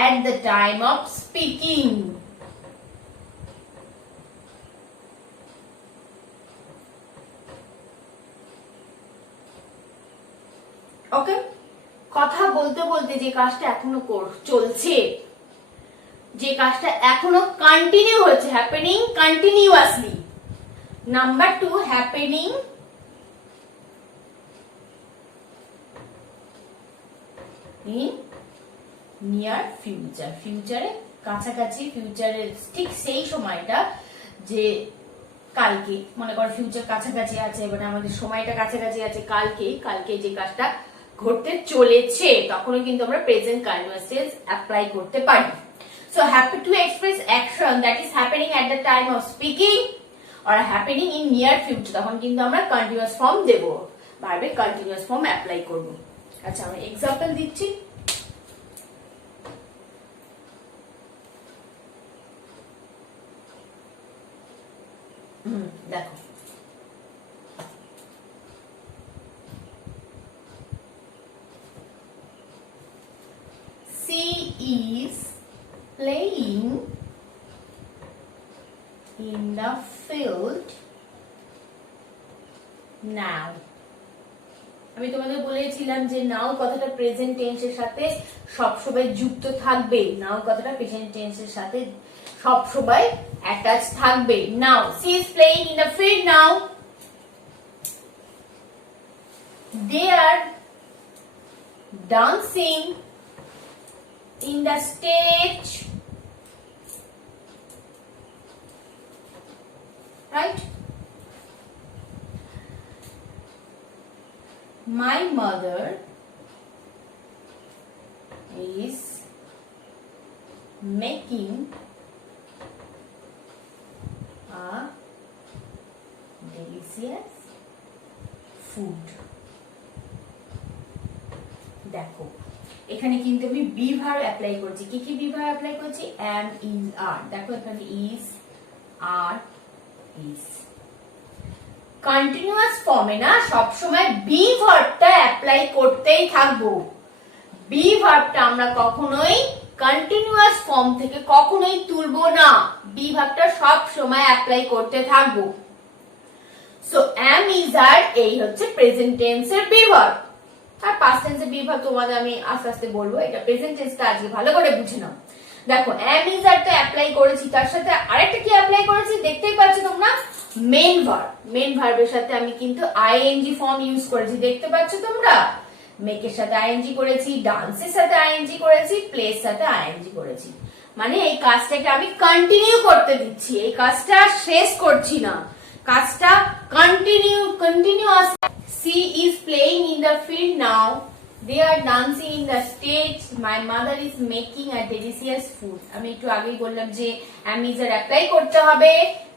at the time of speaking. ওকে, কথা বলতে বলতে যে কাজটা এখনো চলছে, যে কাজটা এখনো কন্টিনিউ হচ্ছে, happening continuously. Number 2, happening in near future. ফিউচারে কাছাকাছি, ফিউচারের ঠিক সেই সময়টা যে কালকে, মনে করো ফিউচার কাছাকাছি আছে, মানে আমাদের সময়টা কাছাকাছি আছে, কালকে যে কাজটা ঘটতে চলেছে, তখনও কিন্তু আমরা প্রেজেন্ট কন্টিনিউয়াস টেন্স অ্যাপ্লাই করতে পারি। So happy to express action that is happening at the time of speaking or happening in near future, তখন কিন্তু আমরা কন্টিনিউয়াস ফর্ম দেব, ভার্বের কন্টিনিউয়াস ফর্ম অ্যাপ্লাই করব। আচ্ছা, আমি এক্সাম্পল দিচ্ছি। দেখো, she is playing in the field now. আমি তোমাদের বলেছিলাম যে নাও কথাটা প্রেজেন্ট টেন্সের সাথে সবসময় যুক্ত থাকবে, নাও কথাটা প্রেজেন্ট টেন্সের সাথে সবসময় অ্যাটাচ থাকবে। নাও, she is playing in the field now. They are dancing in the stage, right? My mother is making a delicious food. দেখো, এখানে কিন্তু আমি বি ভার্ব অ্যাপ্লাই করছি। কি কি বি ভার্ব অ্যাপ্লাই করছি? am, is, are। দেখো এখানে is, are, is। কন্টিনিউয়াস ফর্মে না সবসময় বি ভার্বটা অ্যাপ্লাই করতেই থাকবো। বি ভার্বটা আমরা কখনোই কন্টিনিউয়াস ফর্ম থেকে কখনোই তুলবো না, বি ভার্বটা সব সময় অ্যাপ্লাই করতে থাকবো। সো am, is, are এই হচ্ছে প্রেজেন্ট টেন্সের বি ভার্ব। আর পাস্ট টেন্সের বি ভার্ব তোমাদের আমি আস্তে আস্তে বলবো, এটা প্রেজেন্ট টেন্সটা আজকে ভালো করে বুঝে নাও। দেখো, am, is, are তো অ্যাপ্লাই করেছি, তার সাথে আরেকটা কি অ্যাপ্লাই করেছি দেখতেই পাচ্ছ তোমরা, মেন ভার্ব। মেন ভার্বের সাথে আমি কিন্তু আইএনজি ফর্ম ইউজ করেছি, দেখতে পাচ্ছ তোমরা। মেকের সাথে আইএনজি করেছি, ডান্সের সাথে আইএনজি করেছি, প্লের সাথে আইএনজি করেছি। মানে এই কাজটাকে আমি কন্টিনিউ করতে দিচ্ছি, এই কাজটা শেষ করছি না, কাজটা continuous. She is playing in the field now. They are dancing in the stage. My mother is making a delicious food. আমি একটু আগেই বললাম যে am, is, are অ্যাপ্লাই করতে হবে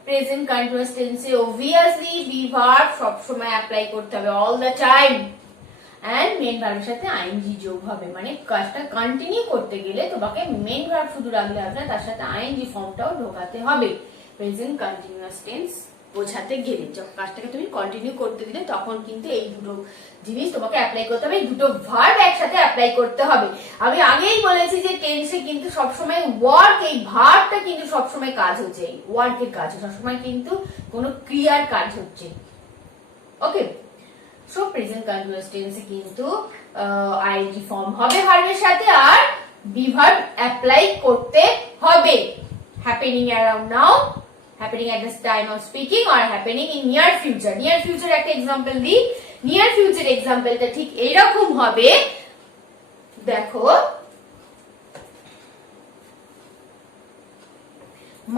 প্রেজেন্ট কন্টিনিউয়াস টেন্সে। obviously বি ভার্ব সব সময় অ্যাপ্লাই করতে হবে all the time, and main ভার্বের সাথে আইএনজি যোগ হবে। মানে কাজটা কন্টিনিউ করতে গেলে তোমাকে মেন ভার্ব শুধু রাখলে হবে না, তার সাথে আইএনজি ফর্মটাও ঢোকাতে হবে প্রেজেন্ট কন্টিনিউয়াস টেন্স বোঝাতে গেলে। যখন কাজটাকে তুমি কন্টিনিউ করতে দিলে তখন কিন্তু এই দুটো জিনিস তোমাকে অ্যাপ্লাই করতে হবে, এই দুটো ভার্ব একসাথে অ্যাপ্লাই করতে হবে। আমি আগেই বলেছি যে টেন্সে কিন্তু সবসময় ওয়ার্ক, এই ভার্বটা কিন্তু সবসময় কাজ হচ্ছে, এই ওয়ার্কের কাজ সবসময় কিন্তু কোনো ক্রিয়ার কাজ হচ্ছে। ওকে, সো প্রেজেন্ট কন্টিনিউয়াস টেন্সে কিন্তু আইএনজি ফর্ম হবে ভার্বের সাথে, আর বি ভার্ব অ্যাপ্লাই করতে হবে। Happening around now, happening at this time of speaking, or happening in near future. Near future একটা এক্সাম্পল দিই। নিয়ার ফিউচার এক্সাম্পলটা ঠিক এইরকম হবে। দেখো,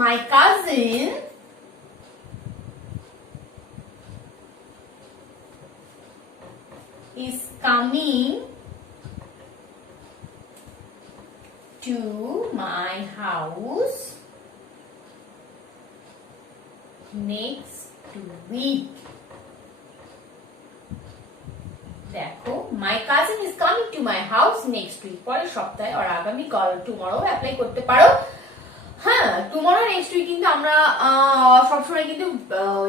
my cousin is coming to my house next week. দেখো, my cousin is coming to my house next week, পরের সপ্তাহে, আর আগামী কাল, টুমরো অ্যাপ্লাই করতে পারো। হ্যাঁ, টুমরো নেক্সট উইক কিন্তু আমরা সবসময় কিন্তু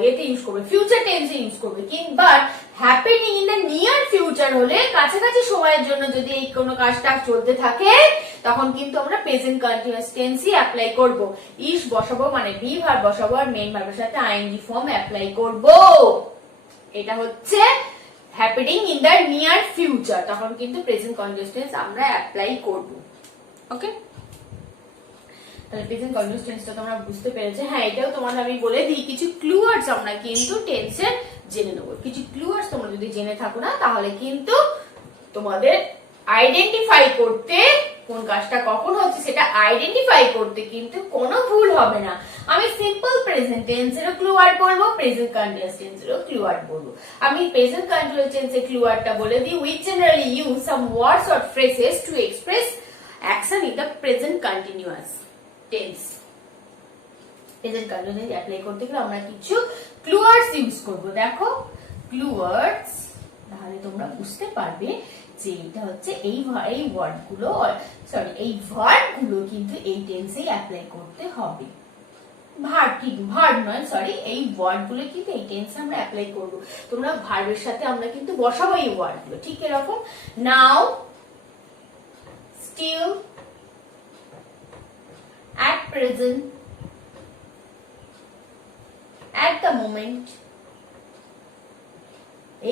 এতে ইউজ করবো, ফিউচার টেন্সে ইউজ করবো। But happening in the near future হলে কাছাকাছি সময়ের জন্য যদি এই কোনো কাজটা চলতে থাকে, তখন কিন্তু আমরা প্রেজেন্ট কন্টিনিউয়াস টেন্সই অ্যাপ্লাই করব। ইস বসাবো মানে বি ভার্ব বসাবো আর মেইন ভার্বের সাথে আইএনজি ফর্ম অ্যাপ্লাই করব। এটা হচ্ছে happening in the near future, তখন কিন্তু প্রেজেন্ট কন্টিনিউয়াস টেন্স আমরা অ্যাপ্লাই করব। ওকে, তাহলে প্রেজেন্ট কন্টিনিউয়াস টেন্সটা তোমরা বুঝতে পেরেছো। হ্যাঁ, এটাও তোমাদের আমি বলে দিই, কিছু ক্লু ওয়ার্ডস আমরা কিন্তু টেন্সের জেনে নেব। কিছু ক্লু ওয়ার্ডস তোমরা যদি জেনে থাকো না, তাহলে কিন্তু তোমাদের আইডেন্টিফাই করতে, কোন কাজটা কখন হচ্ছে সেটা আইডেন্টিফাই করতে কিন্তু কোনো ভুল হবে না। আমি সিম্পল প্রেজেন্ট টেন্সেরও ক্লু ওয়ার্ড বলবো, প্রেজেন্ট কন্টিনিউয়াস টেন্সেরও ক্লু ওয়ার্ড বলবো। আমি প্রেজেন্ট কন্টিনিউয়াস টেন্সের ক্লু ওয়ার্ডটা বলে দিই। We generally use some words or phrases to express action in the present continuous tense. Present continuous apply করতে গেলে আমরা কিছু ক্লু ওয়ার্ডস ইউজ করব। দেখো ক্লু ওয়ার্ডস, তাহলে তোমরা বুঝতে পারবে যে এটা হচ্ছে এই ওয়ার্ডগুলো, সরি এই ভার্বগুলো কিন্তু এই টেন্সেই অ্যাপ্লাই করতে হবে। ভার্ব নয়, সরি, এই ওয়ার্ডগুলো কিন্তু এই টেন্সে আমরা অ্যাপ্লাই করব। তোমরা ভার্বের সাথে আমরা কিন্তু বসাবো এই ওয়ার্ডগুলো, ঠিক এরকম। Now, still, at present, at the moment,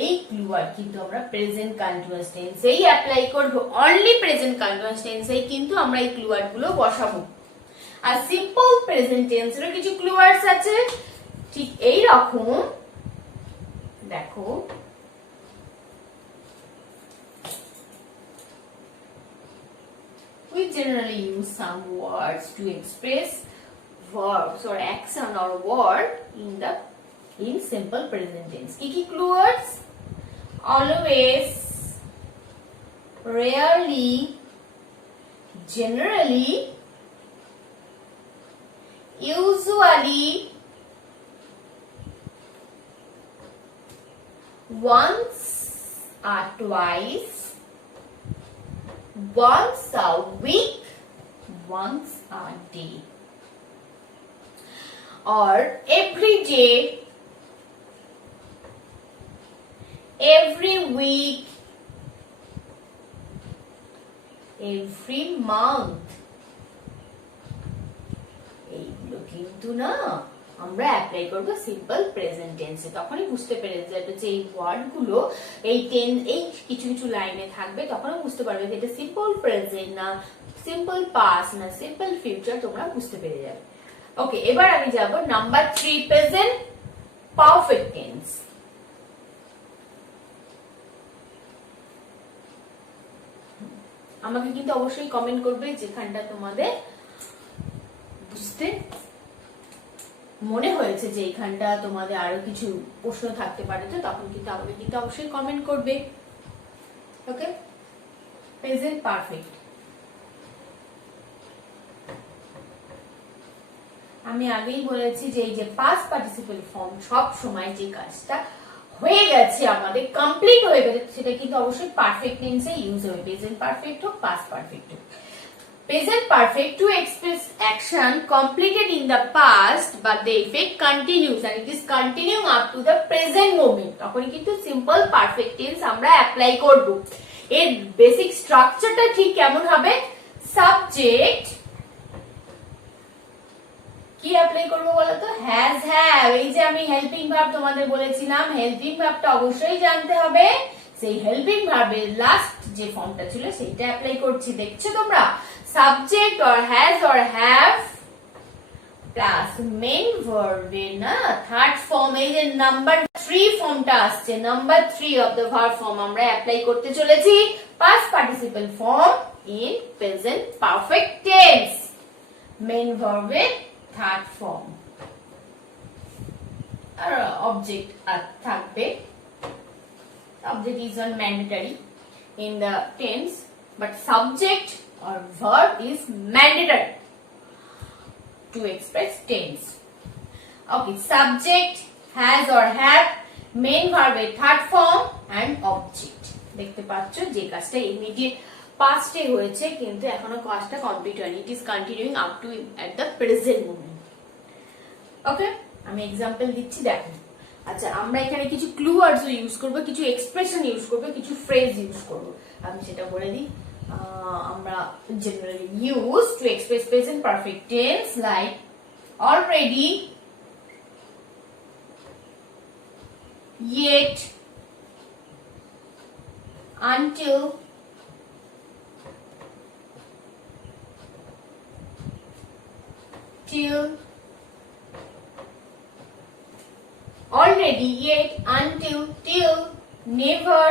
এই ক্লু ওয়ার্ড কিন্তু আমরা প্রেজেন্ট কন্টিনিউয়াস টেন্সেই অ্যাপ্লাই করব। অনলি প্রেজেন্ট কন্টিনিউয়াস টেন্সেই কিন্তু আমরা এই ক্লু ওয়ার্ড গুলো বসাবো। আর সিম্পল প্রেজেন্ট টেন্সেরও কিছু ক্লু ওয়ার্ডস আছে, ঠিক এই রকম। দেখো, we generally use some words to express verbs or action or word in simple present tense. Kiki clue words? Always, rarely, generally, usually, once or twice, once a week, once a day, or every day, every week, every month. এইগুলো কিন্তু না আমরা apply করব simple present টেন্সে। তখনই বুঝতে পেরে যাবে যে এই ওয়ার্ডগুলো এই কিছু কিছু লাইনে থাকবে, তখনই বুঝতে পারবে যে এটা সিম্পল প্রেজেন্ট না সিম্পল পাস্ট না সিম্পল ফিউচার, তোমরা বুঝতে পেরে যাবে। ওকে, এবার আমি যাব নাম্বার 3, প্রেজেন্ট পারফেক্ট টেন্স। আমাকে কিন্তু অবশ্যই কমেন্ট করবে যেখানটা তোমাদের বুঝতে মনে হয়েছে যে এখানটা তোমাদের আরো কিছু প্রশ্ন থাকতে পারে, তো তখন কিন্তু আমাকে কিন্তু অবশ্যই কমেন্ট করবে। ওকে, প্রেজেন্ট পারফেক্ট। আমি আগেই বলেছি যে এই যে পাস্ট পার্টিসিপল ফর্ম সব সময় যে কাজটা হয়ে গেছে আমাদের কমপ্লিট হয়ে গেছে সেটা কিন্তু অবশ্যই পারফেক্ট টেন্সে ইউজ হবে। প্রেজেন্ট পারফেক্ট হোক পাস্ট পারফেক্ট হোক। Present perfect to express action completed in the past but the effect continues and it is continuing up to the present moment, তখন কিন্তু সিম্পল পারফেক্ট টেন্স আমরা apply করব। এর basic স্ট্রাকচারটা ঠিক কেমন হবে? সাবজেক্ট কি অ্যাপ্লাই করব বলো তো? Has, have. এই যে আমি হেল্পিং ভার্ব তোমাদের বলেছিলাম, হেল্পিং ভার্বটা অবশ্যই জানতে হবে। সেই হেল্পিং ভার্বের লাস্ট যে ফর্মটা ছিল সেটা অ্যাপ্লাই করছি, দেখছো তোমরা? Subject or has or have plus main ভার্বের না থার্ড ফর্ম, এই যে নাম্বার 3 ফর্মটা আসছে, number 3 of the verb form আমরা অ্যাপ্লাই করতে চলেছি past participle form in present perfect tense. Main ভার্বের থার্ড ফর্ম আর অবজেক্ট থাকবে। Subject is not mandatory in the tense, but subject or verb is mandatory to express tense. Okay, subject, has or have, main verb এর third form and object. দেখতে পাচ্ছো যে কাজটা immediate past এ হয়েছে কিন্তু এখনো কাজটা কমপ্লিট হয়নি। It is continuing up to at the present moment. Okay, আমি এক্সাম্পল দিচ্ছি, দেখো। আচ্ছা, আমরা এখানে কিছু ক্লু ওয়ার্ডস ইউজ করব, কিছু এক্সপ্রেশন ইউজ করব, কিছু ফ্রেজ ইউজ করব। আমি সেটা বলে দিই। আমরা generally use to express present perfect tense like already, yet, until, till, already, yet, until, till, never,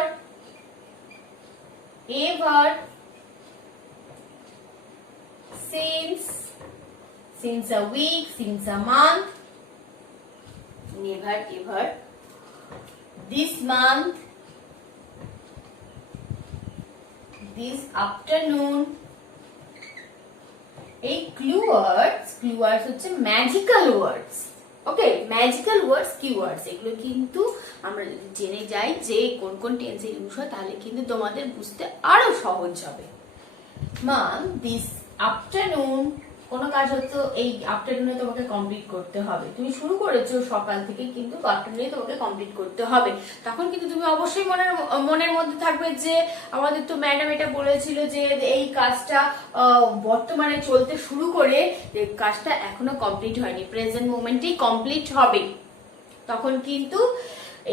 ever, since a week, since a month, never, ever, this month, this afternoon. এই keywords হচ্ছে magical ওয়ার্ডস। ওকে, magical ওয়ার্ডস, keywords, এগুলো কিন্তু আমরা যদি জেনে যাই যে কোন কোন টেন্সে ইউজ হয় তাহলে কিন্তু তোমাদের বুঝতে আরো সহজ হবে। মান দিস আফটারনুন, কোন কাজ হতো এই আফটারনুনে তোমাকে কমপ্লিট করতে হবে। তুমি শুরু করেছো সকাল থেকে, কিন্তু আফটারনুনে তোমাকে কমপ্লিট করতে হবে। তখন কিন্তু তুমি অবশ্যই মনের মধ্যে থাকবে যে আমাদের তো ম্যাডাম এটা বলেছিল যে এই কাজটা বর্তমানে চলতে শুরু করে কাজটা এখনো কমপ্লিট হয়নি, প্রেজেন্ট মোমেন্টেই কমপ্লিট হবে। তখন কিন্তু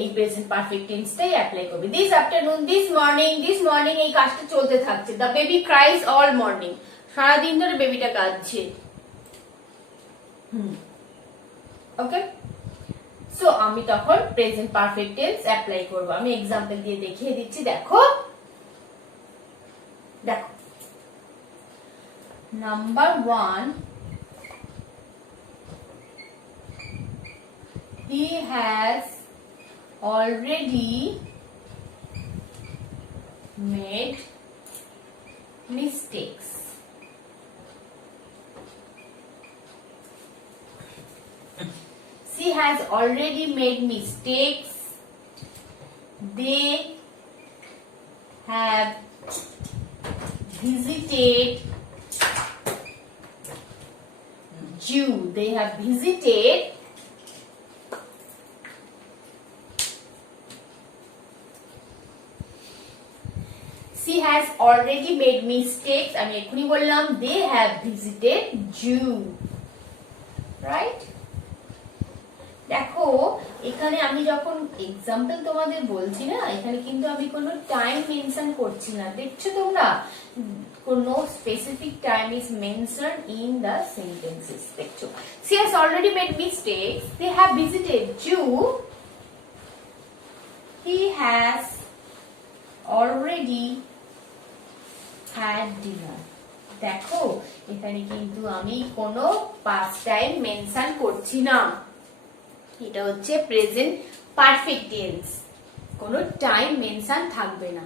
এই প্রেজেন্ট পারফেক্ট টেন্সটাই অ্যাপ্লাই করবে। দিস আফটারনুন, দিস মর্নিং এই কাজটা চলতে থাকছে। The baby cries all morning, সারাদিন ধরে বেবিটা কাঁদছে। ওকে, সো আমি তখন প্রেজেন্ট পারফেক্ট টেন্স অ্যাপ্লাই করব। আমি এক্সাম্পল দিয়ে দেখিয়ে দিচ্ছি। দেখো number 1, he has already made mistakes. She has already made mistakes. They have visited you. They have visited She has already made mistakes. আমি এখনই বললাম they have visited you. Right? দেখো এখানে আমি যখন এক্সাম্পল তোমাদের বলছি না, এখানে কিন্তু আমি কোনো টাইম মেনশন করছি না। দেখছো তোমরা, কোনো specific time is mention in the sentences. দেখছো, she has already made mistakes. They have visited you. He has already had dinner. দেখো এখানে কিন্তু আমি কোনো পাস্ট টাইম মেনশন করছি না, এটা হচ্ছে প্রেজেন্ট পারফেক্ট টেন্স, কোনো টাইম মেনশন থাকবে না।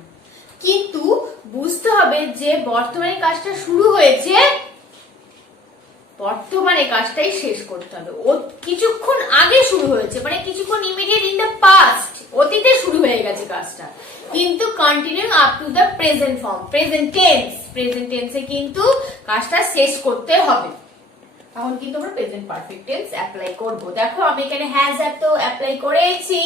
কিন্তু বুঝতে হবে যে বর্তমানে কাজটা শুরু হয়েছে, বর্তমানে কাজটাই শেষ করতে হবে। ও কিছুক্ষণ আগে শুরু হয়েছে, মানে কিছুক্ষণ ইমিডিয়েট ইন দ্য পাস্ট, অতীতে শুরু হয়ে গেছে কাজটা, কিন্তু continue up to the present form, present টেন্সে কিন্তু কাজটা শেষ করতে হবে। তখন কিন্তু আমরা প্রেজেন্ট পারফেক্ট টেন্স অ্যাপ্লাই করব। দেখো আমি এখানে হ্যাজ হ্যাভ তো অ্যাপ্লাই করেছি,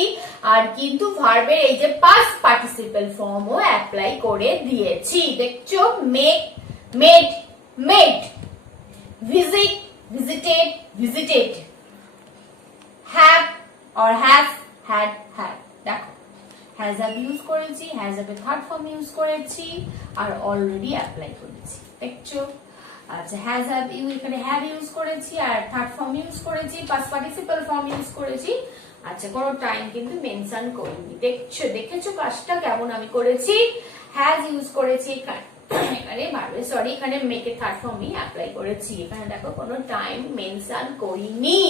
আর কিন্তু ভার্বের এই যে পাস্ট পার্টিসিপল ফর্মও অ্যাপ্লাই করে দিয়েছি। দেখছো, made, visit, visited, visited, have or have, had, দেখো হ্যাজ হ্যাভ ইউজ করেছি, হ্যাজ হ্যাভ এর থার্ড ফর্ম ইউজ করেছি, আর অলরেডি অ্যাপ্লাই করেছি। দেখছো, আচ্ছা হ্যাজ হ্যাভ এখানে হ্যাভ ইউজ করেছি, আর থার্ড ফর্ম ইউজ করেছি, পাস্ট পার্টিসিপল ফর্ম ইউজ করেছি। আচ্ছা, কোনো টাইম কিন্তু মেনশন করিনি। দেখেছো কাজটা কেমন আমি করেছি? হ্যাজ ইউজ করেছি এখানে এখানে মেকের থার্ড ফর্মই অ্যাপ্লাই করেছি। এখানে দেখো কোনো টাইম মেনশন করিনি।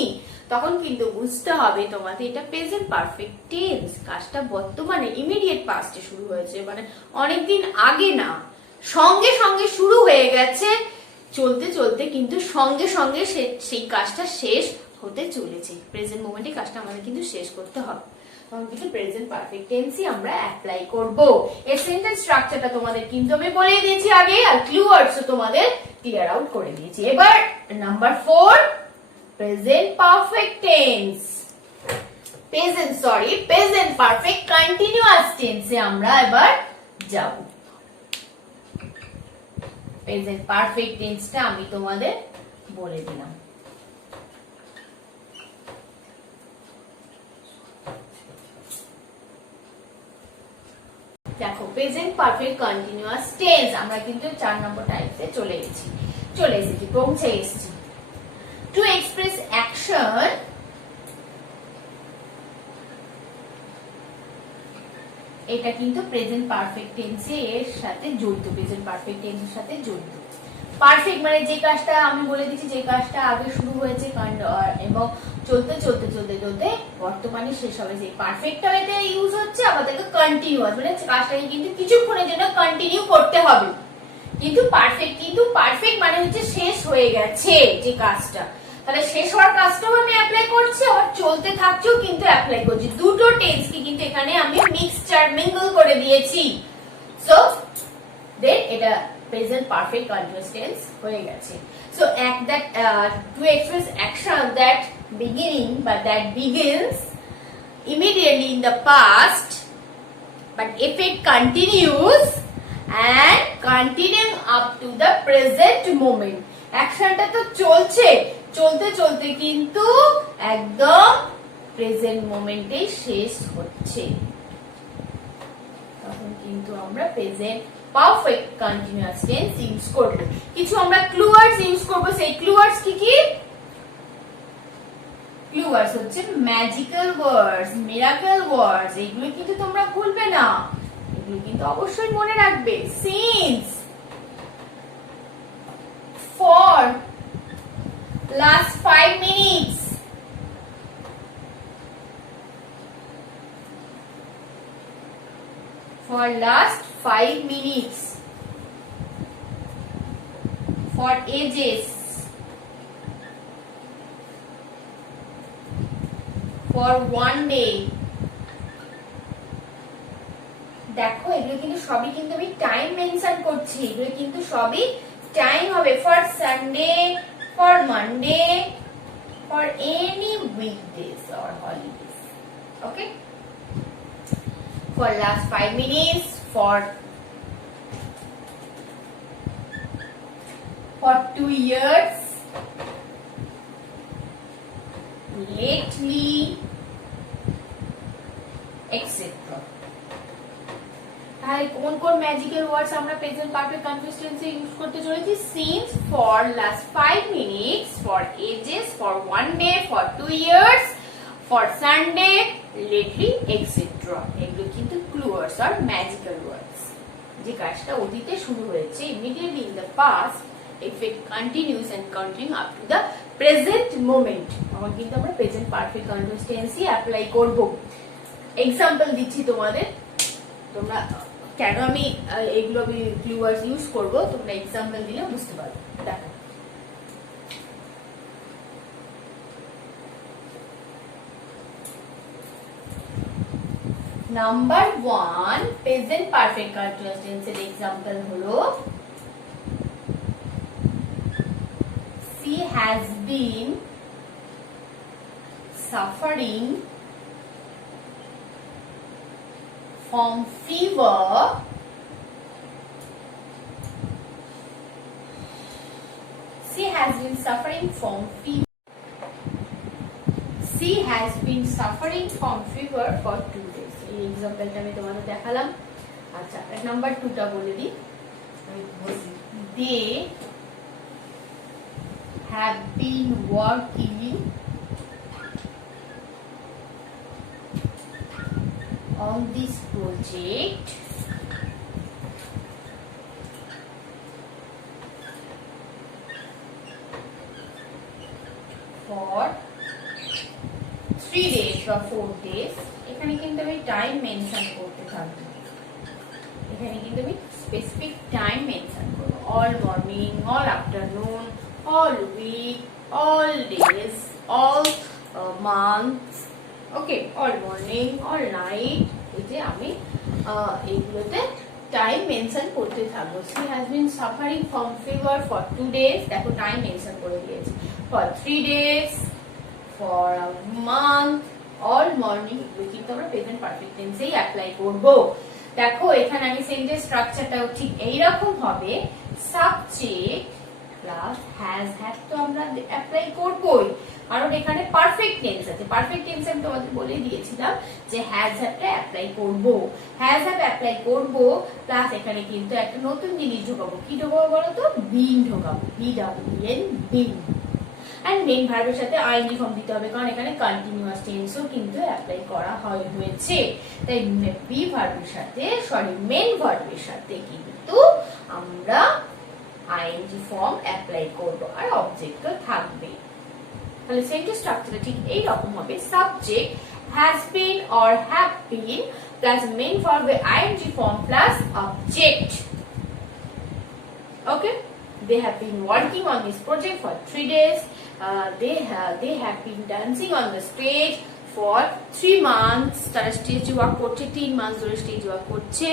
তখন কিন্তু বুঝতে হবে তোমাদের এটা প্রেজেন্ট পারফেক্ট টেন্স, কাজটা বর্তমানে ইমিডিয়েট পাস্টে শুরু হয়েছে, মানে অনেকদিন আগে না, সঙ্গে সঙ্গে শুরু হয়ে গেছে, চলতে চলতে কিন্তু সঙ্গে সঙ্গে সেই কাজটা শেষ হতে চলেছে। প্রেজেন্ট মোমেন্টে কাজটা আমাদের কিন্তু শেষ করতে হবে, তখন কিন্তু প্রেজেন্ট পারফেক্ট টেন্সই আমরা অ্যাপ্লাই করব। এই সেন্টেন্স স্ট্রাকচারটা তোমাদের কিন্তু আমি বলে দিয়েছি আগে, আর কিওয়ার্ডসও তোমাদের ক্লিয়ার আউট করে দিয়েছি। এবার number 4, present perfect tense, present perfect continuous টেন্সে আমরা এবার যাব। প্রেজেন্ট পারফেক্ট টেন্সটা আমি তোমাদের বলে দিলাম। দেখো প্রেজেন্ট পারফেক্ট কন্টিনিউয়াস টেন্স আমরা কিন্তু 4 নম্বর টাইপে পৌঁছে এসেছি। টু এক্সপ্রেস অ্যাকশন, এটা কিন্তু প্রেজেন্ট পারফেক্ট টেন্সের সাথে জড়িত, প্রেজেন্ট পারফেক্ট টেন্সের সাথে জড়িত। পারফেক্ট মানে যে কাজটা আমি বলে দিচ্ছি, যে কাজটা আগে শুরু হয়েছে এবং চলতে চলতে চলতে চলতে বর্তমানে শেষ হবে, যে পারফেক্টটা এতে ইউজ হচ্ছে, আমাদেরকে কন্টিনিউয়াস মানে কাজটাকে কিন্তু কিছুক্ষণের জন্য কন্টিনিউ করতে হবে। কিন্তু পারফেক্ট মানে হচ্ছে শেষ হয়ে গেছে যে কাজটা, তাহলে শেষ হওয়ার কাজটাও আমি অ্যাপ্লাই করছি, আবার চলতে থাকছেও কিন্তু অ্যাপ্লাই করছি। দুটো টেন্সকে কিন্তু এখানে আমি মিঙ্গল করে দিয়েছি। সো দেন এটা present perfect continuous tense হয়ে গেছে। So act that to express action that begins immediately in the past but effect continues and continuing up to the present moment. অ্যাকশনটা তো চলতে চলতে কিন্তু একদম প্রেজেন্ট মোমেন্টে শেষ হচ্ছে, তখন কিন্তু আমরা present perfect continuous tense use করব। কিছু আমরা ক্লু ওয়ার্ডস ইউজ করব। সেই ক্লু ওয়ার্ডস কি? ক্লু ওয়ার্ডস হচ্ছে ম্যাজিক্যাল ওয়ার্ডস, মিরাকল ওয়ার্ডস। এগুলো কিন্তু তোমরা ভুলবে না, এগুলো কিন্তু অবশ্যই মনে রাখবে। Since, for, last 5 minutes, for last 5 minutes, for ages, for 1 day। দেখো এগুলো কিন্তু সবই কিন্তু আমি টাইম মেনশন করছি, এগুলো কিন্তু সবই টাইম হবে। For Sunday, for Monday, for any weekdays or holidays. Okay, for last 5 minutes, for 2 years, lately, etc. তাহলে কোন কোন ম্যাজিক্যাল ওয়ার্ডস আমরা প্রেজেন্ট পারফেক্ট কন্টিনিউয়াস টেন্সে ইউজ করতে চলেছি? Since, for last 5 minutes, for ages, for 1 day, for 2 years, for Sunday, lately, etc. এগুলো কিন্তু clue ওয়ার্ডস আর magical ওয়ার্ডস। যে কাজটা অতীতে শুরু হয়েছে, immediately in the past, effect continues and continuing up to the present moment, তখন কিন্তু আমরা প্রেজেন্ট পারফেক্ট কন্টিনিউয়াস টেন্সই অ্যাপ্লাই করব। এক্সাম্পল দিচ্ছি তোমাদের, তোমরা কেন আমি এগুলো ক্লু ওয়ার্ডস ইউজ করব তোমরা এক্সাম্পল দিলে বুঝতে পারবে। দেখো নাম্বার 1 প্রেজেন্ট পারফেক্ট কন্টিনিউয়াস টেন্সের এক্সাম্পল হলো she has been suffering from fever she has been suffering from fever for 2 days। এই এক্সাম্পলটা আমি তোমাদের দেখালাম। আচ্ছা, নাম্বার 2টা বলে দিই। they have been working on this project for 3 days or 4 days। এখানে কিন্তু আমি টাইম মেনশন করতে থাকবো, এখানে কিন্তু আমি স্পেসিফিক টাইম মেনশন করব। All morning, all afternoon, all week, all days, all months, okay, all morning, all night, এই যে আমি এইগুলোতে টাইম মেনশন করতে থাকবো। she has been suffering from fever for 2 days, দেখো টাইম মেনশন করে দিয়েছি। for 3 days, for a month, all morning, এগুলো কিন্তু আমরা প্রেজেন্ট পারফেক্ট টেন্সেই অ্যাপ্লাই করব। দেখো এখানে আমি সেন্টেন্স স্ট্রাকচারটাও ঠিক এইরকম হবে। সাবজেক্ট প্লাস হ্যাজ হ্যাভ তো আমরা অ্যাপ্লাই করবোই, কারণ এখানে পারফেক্ট টেন্স আছে। পারফেক্ট টেন্স আমি তোমাদের বলে দিয়েছিলাম যে হ্যাজ হ্যাভটা অ্যাপ্লাই করব, হ্যাজ হ্যাভ অ্যাপ্লাই করব প্লাস এখানে কিন্তু একটা নতুন জিনিস ঢোকাবো। কি ঢোকাবো বলো তো? বিন ঢোকাবো, BWN, বিন। এন্ড মেইন ভার্বের সাথে আইএনজি ফর্ম দিতে হবে, কারণ এখানে কন্টিনিউয়াস টেন্সও কিন্তু অ্যাপ্লাই করা হয়েছে। তাই বি ভার্বের সাথে মেইন ভার্বের সাথে কিন্তু আমরা আইএনজি ফর্ম অ্যাপ্লাই করব, আর অবজেক্ট তো থাকবে। তাহলে সেন্টেন্স স্ট্রাকচারটা ঠিক এই রকম হবে, subject has been or have been plus main ভার্বে ING form plus object. Okay, they have been working on this project for 3 days. They have been dancing on the stage for 3 months. তারা stage work করছে, 3 মাস ধরে stage work করছে।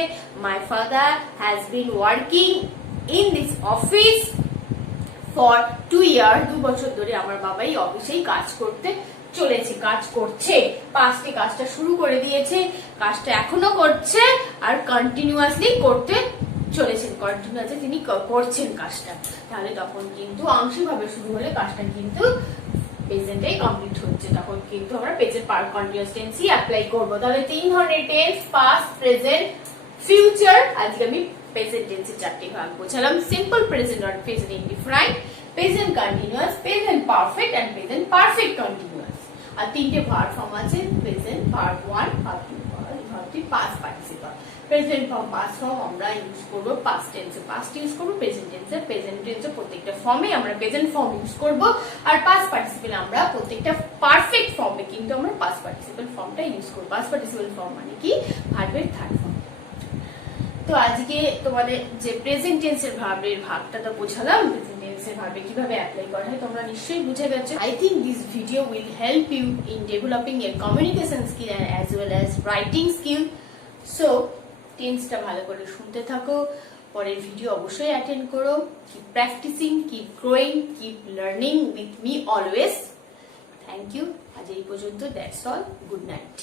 My father has been working in this office for 2 years. 2 বছর ধরে আমার বাবাই অফিসেই কাজ করছে। পাস্টে কাজটা শুরু করে দিয়েছে, কাজটা এখনো করছে আর কন্টিনিউয়াসলি করতে চলেছেন, কন্টিনিউয়াসলি তিনি করছেন কাজটা। তাহলে তখন কিন্তু আংশিকভাবে শুরু হলে কাজটা কিন্তু প্রেজেন্টেই কমপ্লিট হচ্ছে, তখন কিন্তু আমরা প্রেজেন্ট কন্টিনিউয়াস টেন্সই অ্যাপ্লাই করব। তাহলে 3 ধরনের টেন্স, পাস্ট, প্রেজেন্ট, ফিউচার। আজকে আমি প্রেজেন্ট টেন্সের 4টি ভাগ বোঝালাম, simple present or present indefinite, present continuous, present perfect and present perfect continuous. আর 3টে ভার্ব ফর্ম আছে, present, verb 1, verb 2, verb 3, past participle. Present form, past form আমরা ইউজ করব পাস্ট টেন্সে, পাস্ট ইউজ করব প্রেজেন্ট টেন্সে, প্রেজেন্ট টেন্সে প্রত্যেকটা ফর্মে আমরা প্রেজেন্ট ফর্ম ইউজ করব, আর পাস্ট পার্টিসিপল আমরা প্রত্যেকটা পারফেক্ট ফর্মে কিন্তু আমরা পাস্ট পার্টিসিপল ফর্মটা ইউজ করব। পাস্ট পার্টিসিপল ফর্ম মানে কি? ভার্বের থার্ড ফর্ম। তো আজকে তোমাদের যে প্রেজেন্ট টেন্সের ভার্বের ভাগটা তো বোঝালাম, প্রেজেন্ট টেন্সের ভার্বে কিভাবে অ্যাপ্লাই করা হয় তোমরা নিশ্চয়ই বুঝে গেছো। I think this video will help you in developing your communication skill and as well as writing skill. So টেন্সটা ভালো করে শুনতে থাকো, পরের ভিডিও অবশ্যই অ্যাটেন্ড করো। Keep practising, keep growing, keep learning with me always. Thank you. আজ এই পর্যন্ত, দ্যাটস অল। Good night.